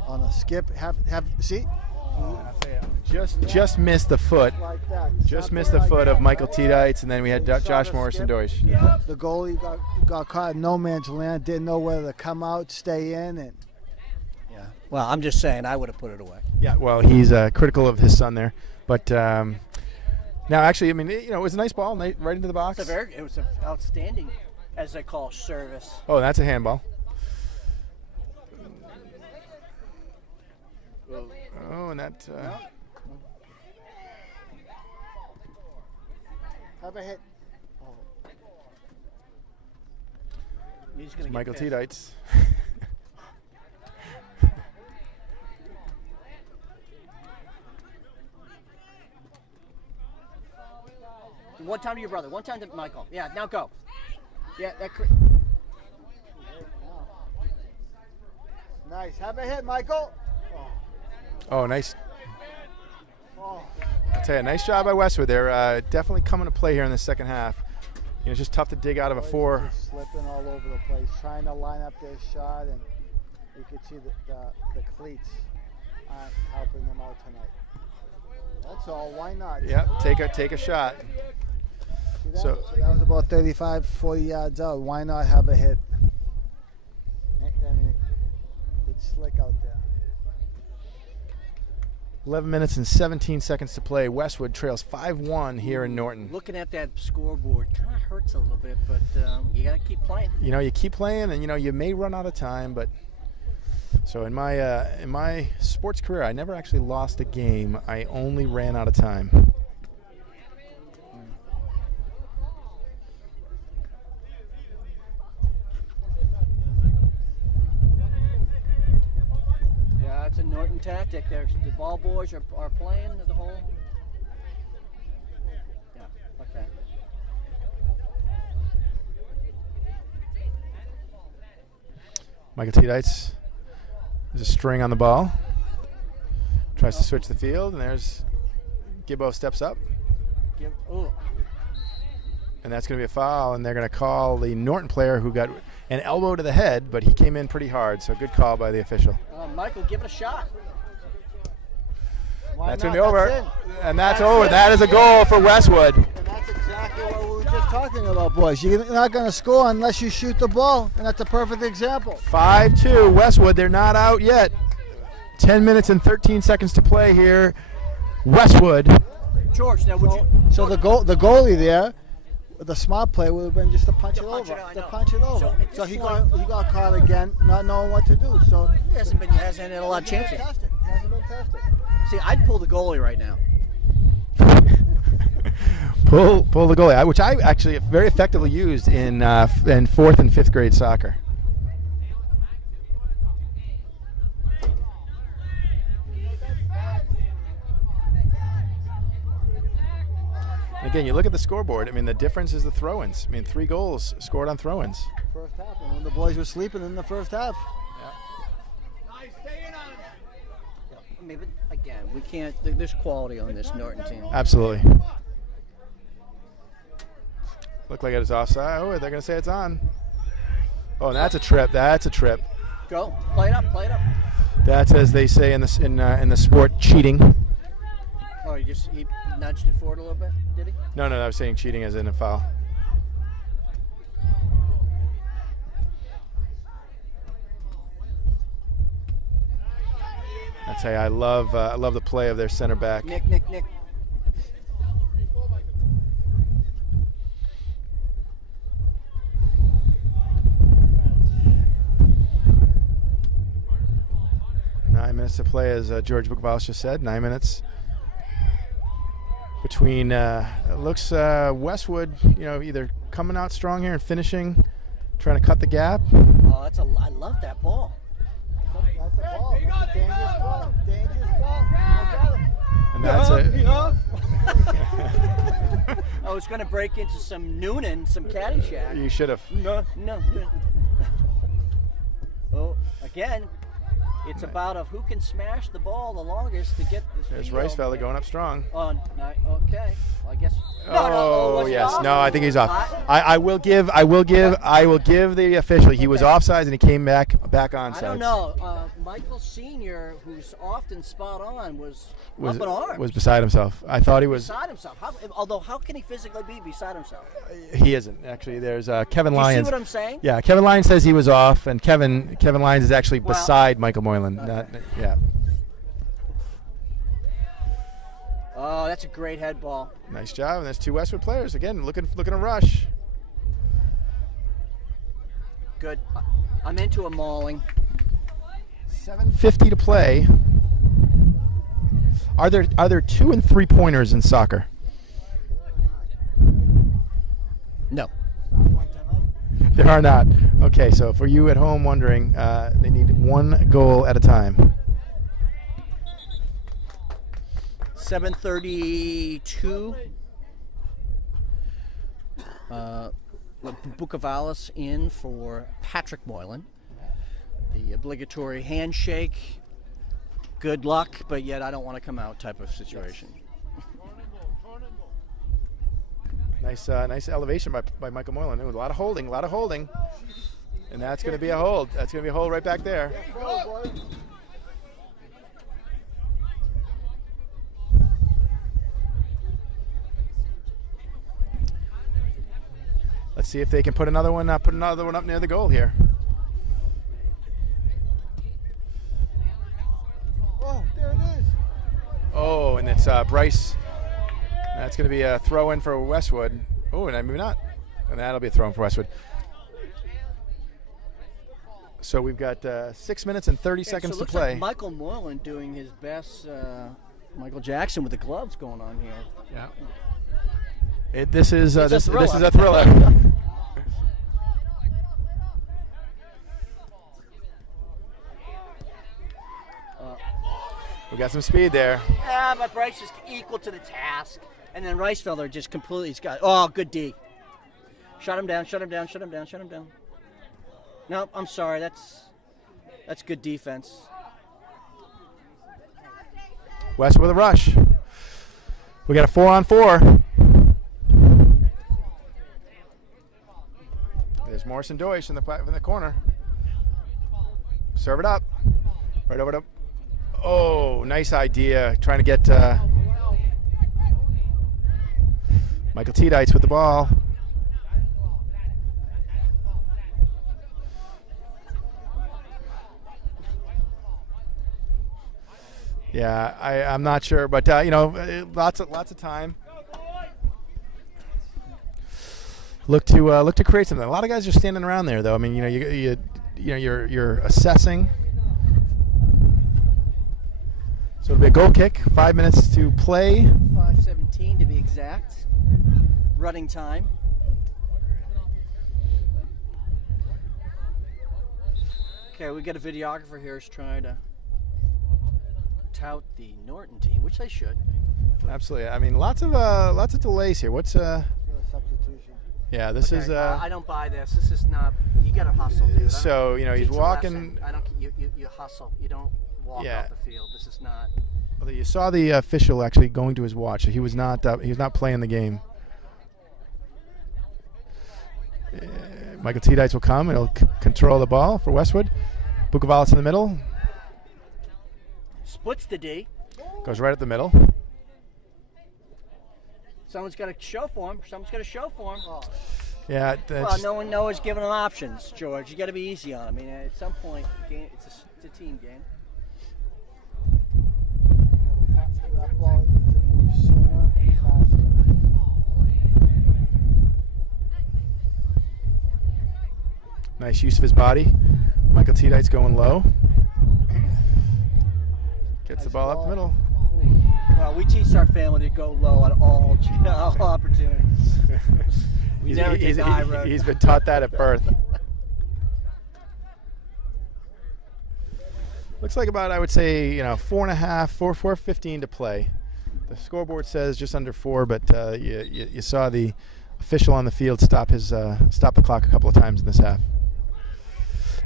On a skip, see? Just missed the foot. Like that. Just missed the foot of Michael Tiedites, and then we had Josh Morrison Deutsch. Yeah. The goalie got caught in no man's land, didn't know whether to come out, stay in, and Yeah. Well, I'm just saying I would have put it away. Yeah, well, he's critical of his son there, but now actually, I mean, it was a nice ball, right into the box. It was an outstanding, as they call, service. Oh, that's a handball. Oh, and that. Have a hit. He's gonna Michael get Tiedites. One time to your brother. One time to Michael. Yeah. Now go. Yeah. Nice. Have a hit, Michael. Oh, nice. Oh. I'll tell you, nice job by Westwood. They're definitely coming to play here in the second half. It's just tough to dig out of a four. Slipping all over the place, trying to line up their shot, and you could see the cleats aren't helping them out tonight. That's all. Why not? Yep, take a shot. So that was about 35, 40 yards out. Why not have a hit? I mean, it's slick out there. 11 minutes and 17 seconds to play. Westwood trails 5-1 here in Norton. Looking at that scoreboard kind of hurts a little bit, but you got to keep playing. You keep playing, and you may run out of time. But so in my sports career, I never actually lost a game. I only ran out of time. It's a Norton tactic. The ball boys are playing the whole. Yeah. Okay. Michael Tiedites. There's a string on the ball. Tries to switch the field, and there's Gibbo steps up. And that's going to be a foul, and they're going to call the Norton player who got an elbow to the head, but he came in pretty hard, so good call by the official. Michael, give it a shot. That's going to be over, and that's over. That is a goal for Westwood. And that's exactly what we were just talking about, boys. You're not going to score unless you shoot the ball, and that's a perfect example. 5-2, Westwood. They're not out yet. 10 minutes and 13 seconds to play here. Westwood. George, now would you? So the goalie there, the smart play would have been just to punch it over. So he got caught again, not knowing what to do. So he hasn't had a lot of chances. He hasn't been tested. See, I'd pull the goalie right now. pull the goalie, which I actually very effectively used in 4th and 5th grade soccer. Again, you look at the scoreboard. I mean, the difference is the throw-ins. I mean, 3 goals scored on throw-ins. First half, and when the boys were sleeping in the first half. I mean, but again, we can't. There's quality on this Norton team. Absolutely. Looked like it was offside. Oh, they're going to say it's on. Oh, and that's a trip. That's a trip. Go. Play it up. Play it up. That's, as they say in the sport, cheating. Oh, he nudged it forward a little bit, did he? No, I was saying cheating as in a foul. I'd say I love the play of their center back. Nick. 9 minutes to play, as George Bukvalis just said. 9 minutes between. It looks Westwood, either coming out strong here and finishing, trying to cut the gap. Oh, I love that ball. That's a ball. That's a dangerous ball. Dangerous ball. And that's it. I was going to break into some Noonan, some Caddyshack. You should have. No. Oh, again. It's about who can smash the ball the longest to get this. There's field. Ricefeller going up strong. Okay. Well, I guess. Oh, was he yes. off? No, I think he's off. I will give the official. He was offsides and he came back onside. I don't know. Michael Senior, who's often spot on, was up in arms. Was beside himself. I thought he was beside himself. Although, how can he physically be beside himself? He isn't actually. There's Kevin You see Lyons. what I'm saying? Yeah, Kevin Lyons says he was off, and Kevin Lyons is actually beside Michael Moylan. Yeah. Oh, that's a great head ball. Nice job. And there's two Westwood players again looking to rush. Good. I'm into a mauling. 7:50 to play. Are there 2 and 3 pointers in soccer? No. There are not. Okay, so for you at home wondering, they need 1 goal at a time. 7:32. Bukavalis in for Patrick Moylan. The obligatory handshake. Good luck, but yet I don't want to come out type of situation. Nice elevation by Michael Moylan. It was a lot of holding, and that's going to be a hold. That's going to be a hold right back there. Let's see if they can put another one up near the goal here. Oh, there it is. Oh, and it's Bryce. That's going to be a throw in for Westwood. Oh, and maybe not. And that'll be a throw in for Westwood. So we've got 6 minutes and 30 seconds to play. Like Michael Moylan doing his best Michael Jackson with the gloves going on here. Yeah. This is a thriller. We got some speed there. Yeah, but Bryce is equal to the task. And then Ricefeller just completely good D. Shut him down. No, I'm sorry. That's good defense. West with a rush. We got a 4-on-4. There's Morrison Deutsch in the corner. Serve it up. Right over to. Oh, nice idea. Trying to get Michael Tiedites with the ball. Yeah, I'm not sure, but lots of time. Look to create something. A lot of guys are standing around there, though. I mean, you're assessing. So it'll be a goal kick. 5 minutes to play. 5:17 to be exact. Running time. Okay, we got a videographer here who's trying to tout the Norton team, which they should. Absolutely. I mean, lots of delays here. What's Substitution. Yeah, this is. I don't buy this. This is not. You got to hustle, dude. So he's walking. I don't. You hustle. You don't walk off the field. This is not. Well, you saw the official actually going to his watch. He was not. He was not playing the game. Michael Tiedites will come and he'll control the ball for Westwood. Bukavalis in the middle. Splits the D. Goes right at the middle. Someone's got to show for him. Oh. Yeah. Well, no one's giving him options, George. You got to be easy on him. I mean, at some point, it's a team game. That ball needs to move sooner and faster. Nice use of his body. Michael Tiedites going low. Gets the ball up the middle. Well, we teach our family to go low on all opportunities. He's been taught that at birth. Looks like about, I would say, 4:15 to play. The scoreboard says just under 4, but you saw the official on the field stop the clock a couple of times in this half.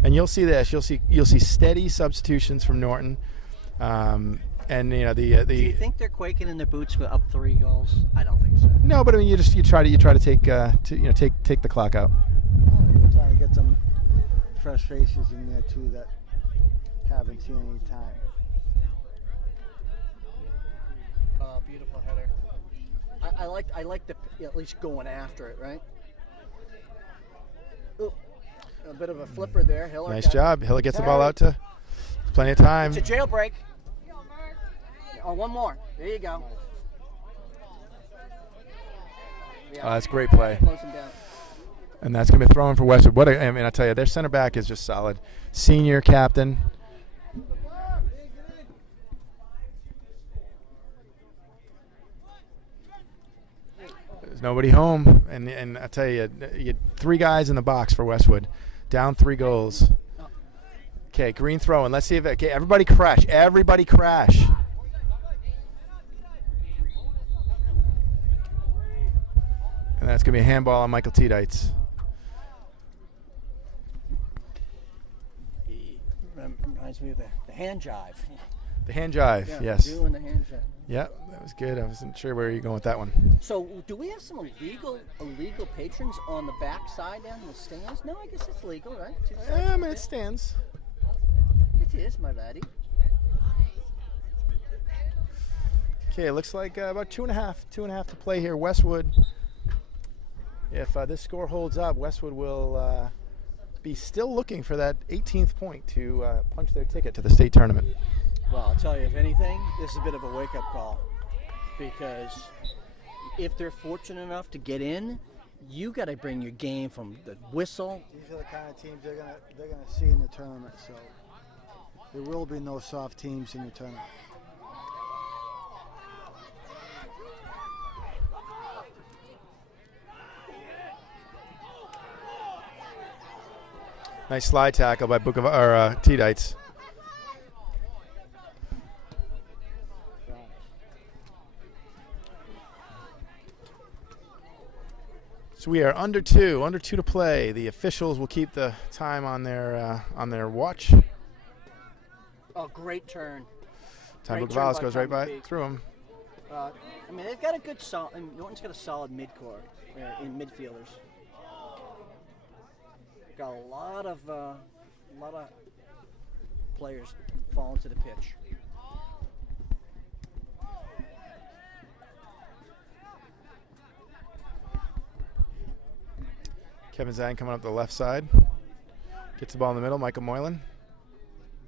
And you'll see this. You'll see steady substitutions from Norton. And the Do you think they're quaking in their boots with up 3 goals? I don't think so. No, but I mean, you try to take take the clock out. We're trying to get some fresh faces in there too that haven't seen any time. Beautiful header. I like the at least going after it, right? Ooh, a bit of a flipper there. Hiller. Nice job. Hiller gets the ball out to plenty of time. It's a jailbreak. Oh, one more. There you go. Yeah. Oh, that's great play. Close him down. And that's going to be thrown for Westwood. I tell you, their center back is just solid. Senior captain. There's nobody home. And I tell you, you had 3 guys in the box for Westwood. Down 3 goals. Okay, green throw. And let's see if everybody crash. Everybody crash. And that's going to be a handball on Michael Tiedites. Reminds me of the hand jive. The hand jive, Yeah, yes. doing the hand jive. Yeah, that was good. I wasn't sure where you're going with that one. So, do we have some illegal patrons on the back side down in the stands? No, I guess it's legal, right? Yeah, I mean, it stands. It is, my laddie. Okay, it looks like about 2.5 to play here. Westwood, if this score holds up, Westwood will be still looking for that 18th point to punch their ticket to the state tournament. Well, I'll tell you, if anything, this is a bit of a wake-up call, because if they're fortunate enough to get in, you got to bring your game from the whistle. These are the kind of teams they're gonna see in the tournament. So there will be no soft teams in the tournament. Nice slide tackle by Tiedites. So we are under two to play. The officials will keep the time on their watch. Oh, great turn. Time Great Bukovalis turn goes by right by Tommy Peak. through him. I mean, they've got a good Norton's got a solid mid-core in midfielders. Got a lot of players falling to the pitch. Kevin Zhang coming up the left side. Gets the ball in the middle. Michael Moylan.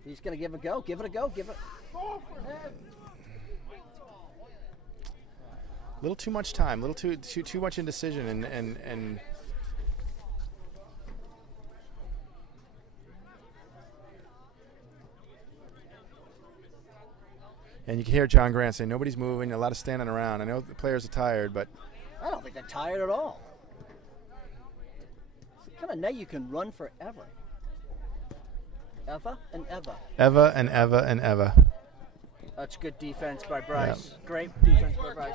He's going to give it a go. Give it a go. Give it. A little too much time. A little too much indecision and And you can hear John Grant say nobody's moving, a lot of standing around. I know the players are tired, but I don't think they're tired at all. It's the kind of net you can run forever. Ever and ever. Eva and Eva and Eva. That's good defense by Bryce. Yeah. Great defense by Bryce.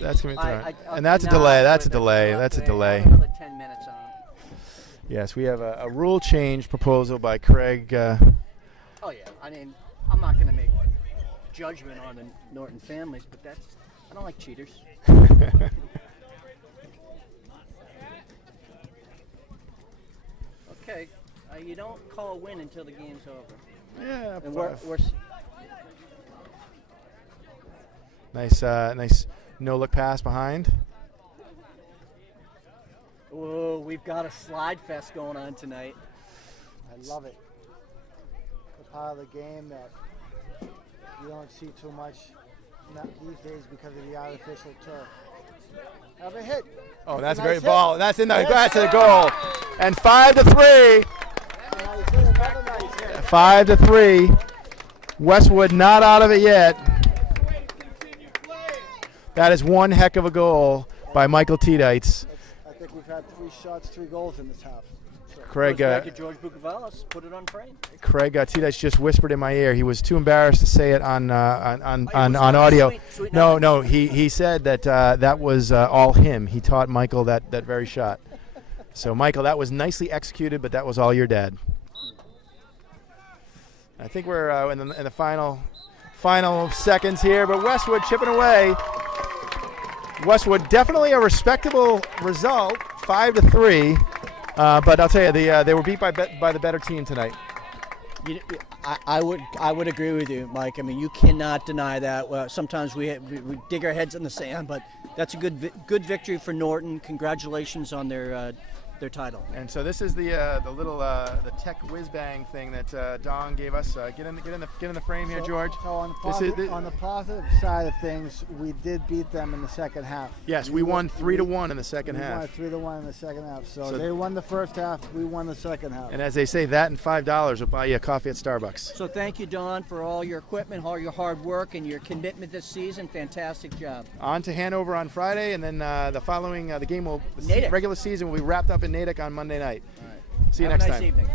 That's going to be I- thrown. I- And that's a now delay. I'll That's a put it delay. up That's a there. delay. Another 10 minutes on it. Yes, we have a rule change proposal by Craig. Oh, yeah. I mean, I'm not going to make judgment on the Norton families, but I don't like cheaters. Okay. You don't call a win until the game's over. Yeah. And Nice no-look pass behind. Whoa, we've got a slide fest going on tonight. I love it. The part of the game that you don't see too much these days because of the artificial turf. Have a hit. Oh, that's a nice great hit. ball. That's in the Yes, that's the sir. goal. And 5-3. Nice hit, another nice hit. 5-3. Westwood not out of it yet. That is one heck of a goal by Michael Tiedites. I think we've had 3 shots, 3 goals in this half. So Craig Goes back to George Bukovalis. Put it on frame. Tiedites just whispered in my ear. He was too embarrassed to say it on was audio. sweet No, nothing. he said that that was all him. He taught Michael that very shot. So, Michael, that was nicely executed, but that was all your dad. I think we're in the final seconds here, but Westwood chipping away. Westwood definitely a respectable result, 5-3. But I'll tell you, they were beat by the better team tonight. I would agree with you, Mike. I mean, you cannot deny that. Well, sometimes we dig our heads in the sand, but that's a good victory for Norton. Congratulations on their title. And so this is the little the tech whiz bang thing that Zhang gave us. Get in the frame here, George. So on the positive side of things, we did beat them in the second half. Yes, we won 3-1 in the second half. We won 3-1 in the second half. So they won the first half, we won the second half. And as they say, that and $5 will buy you a coffee at Starbucks. So thank you, Don, for all your equipment, all your hard work, and your commitment this season. Fantastic job. On to Hanover on Friday, and then the following the game regular season will be wrapped up in Natick on Monday night. All right. See you next time. Have a nice evening.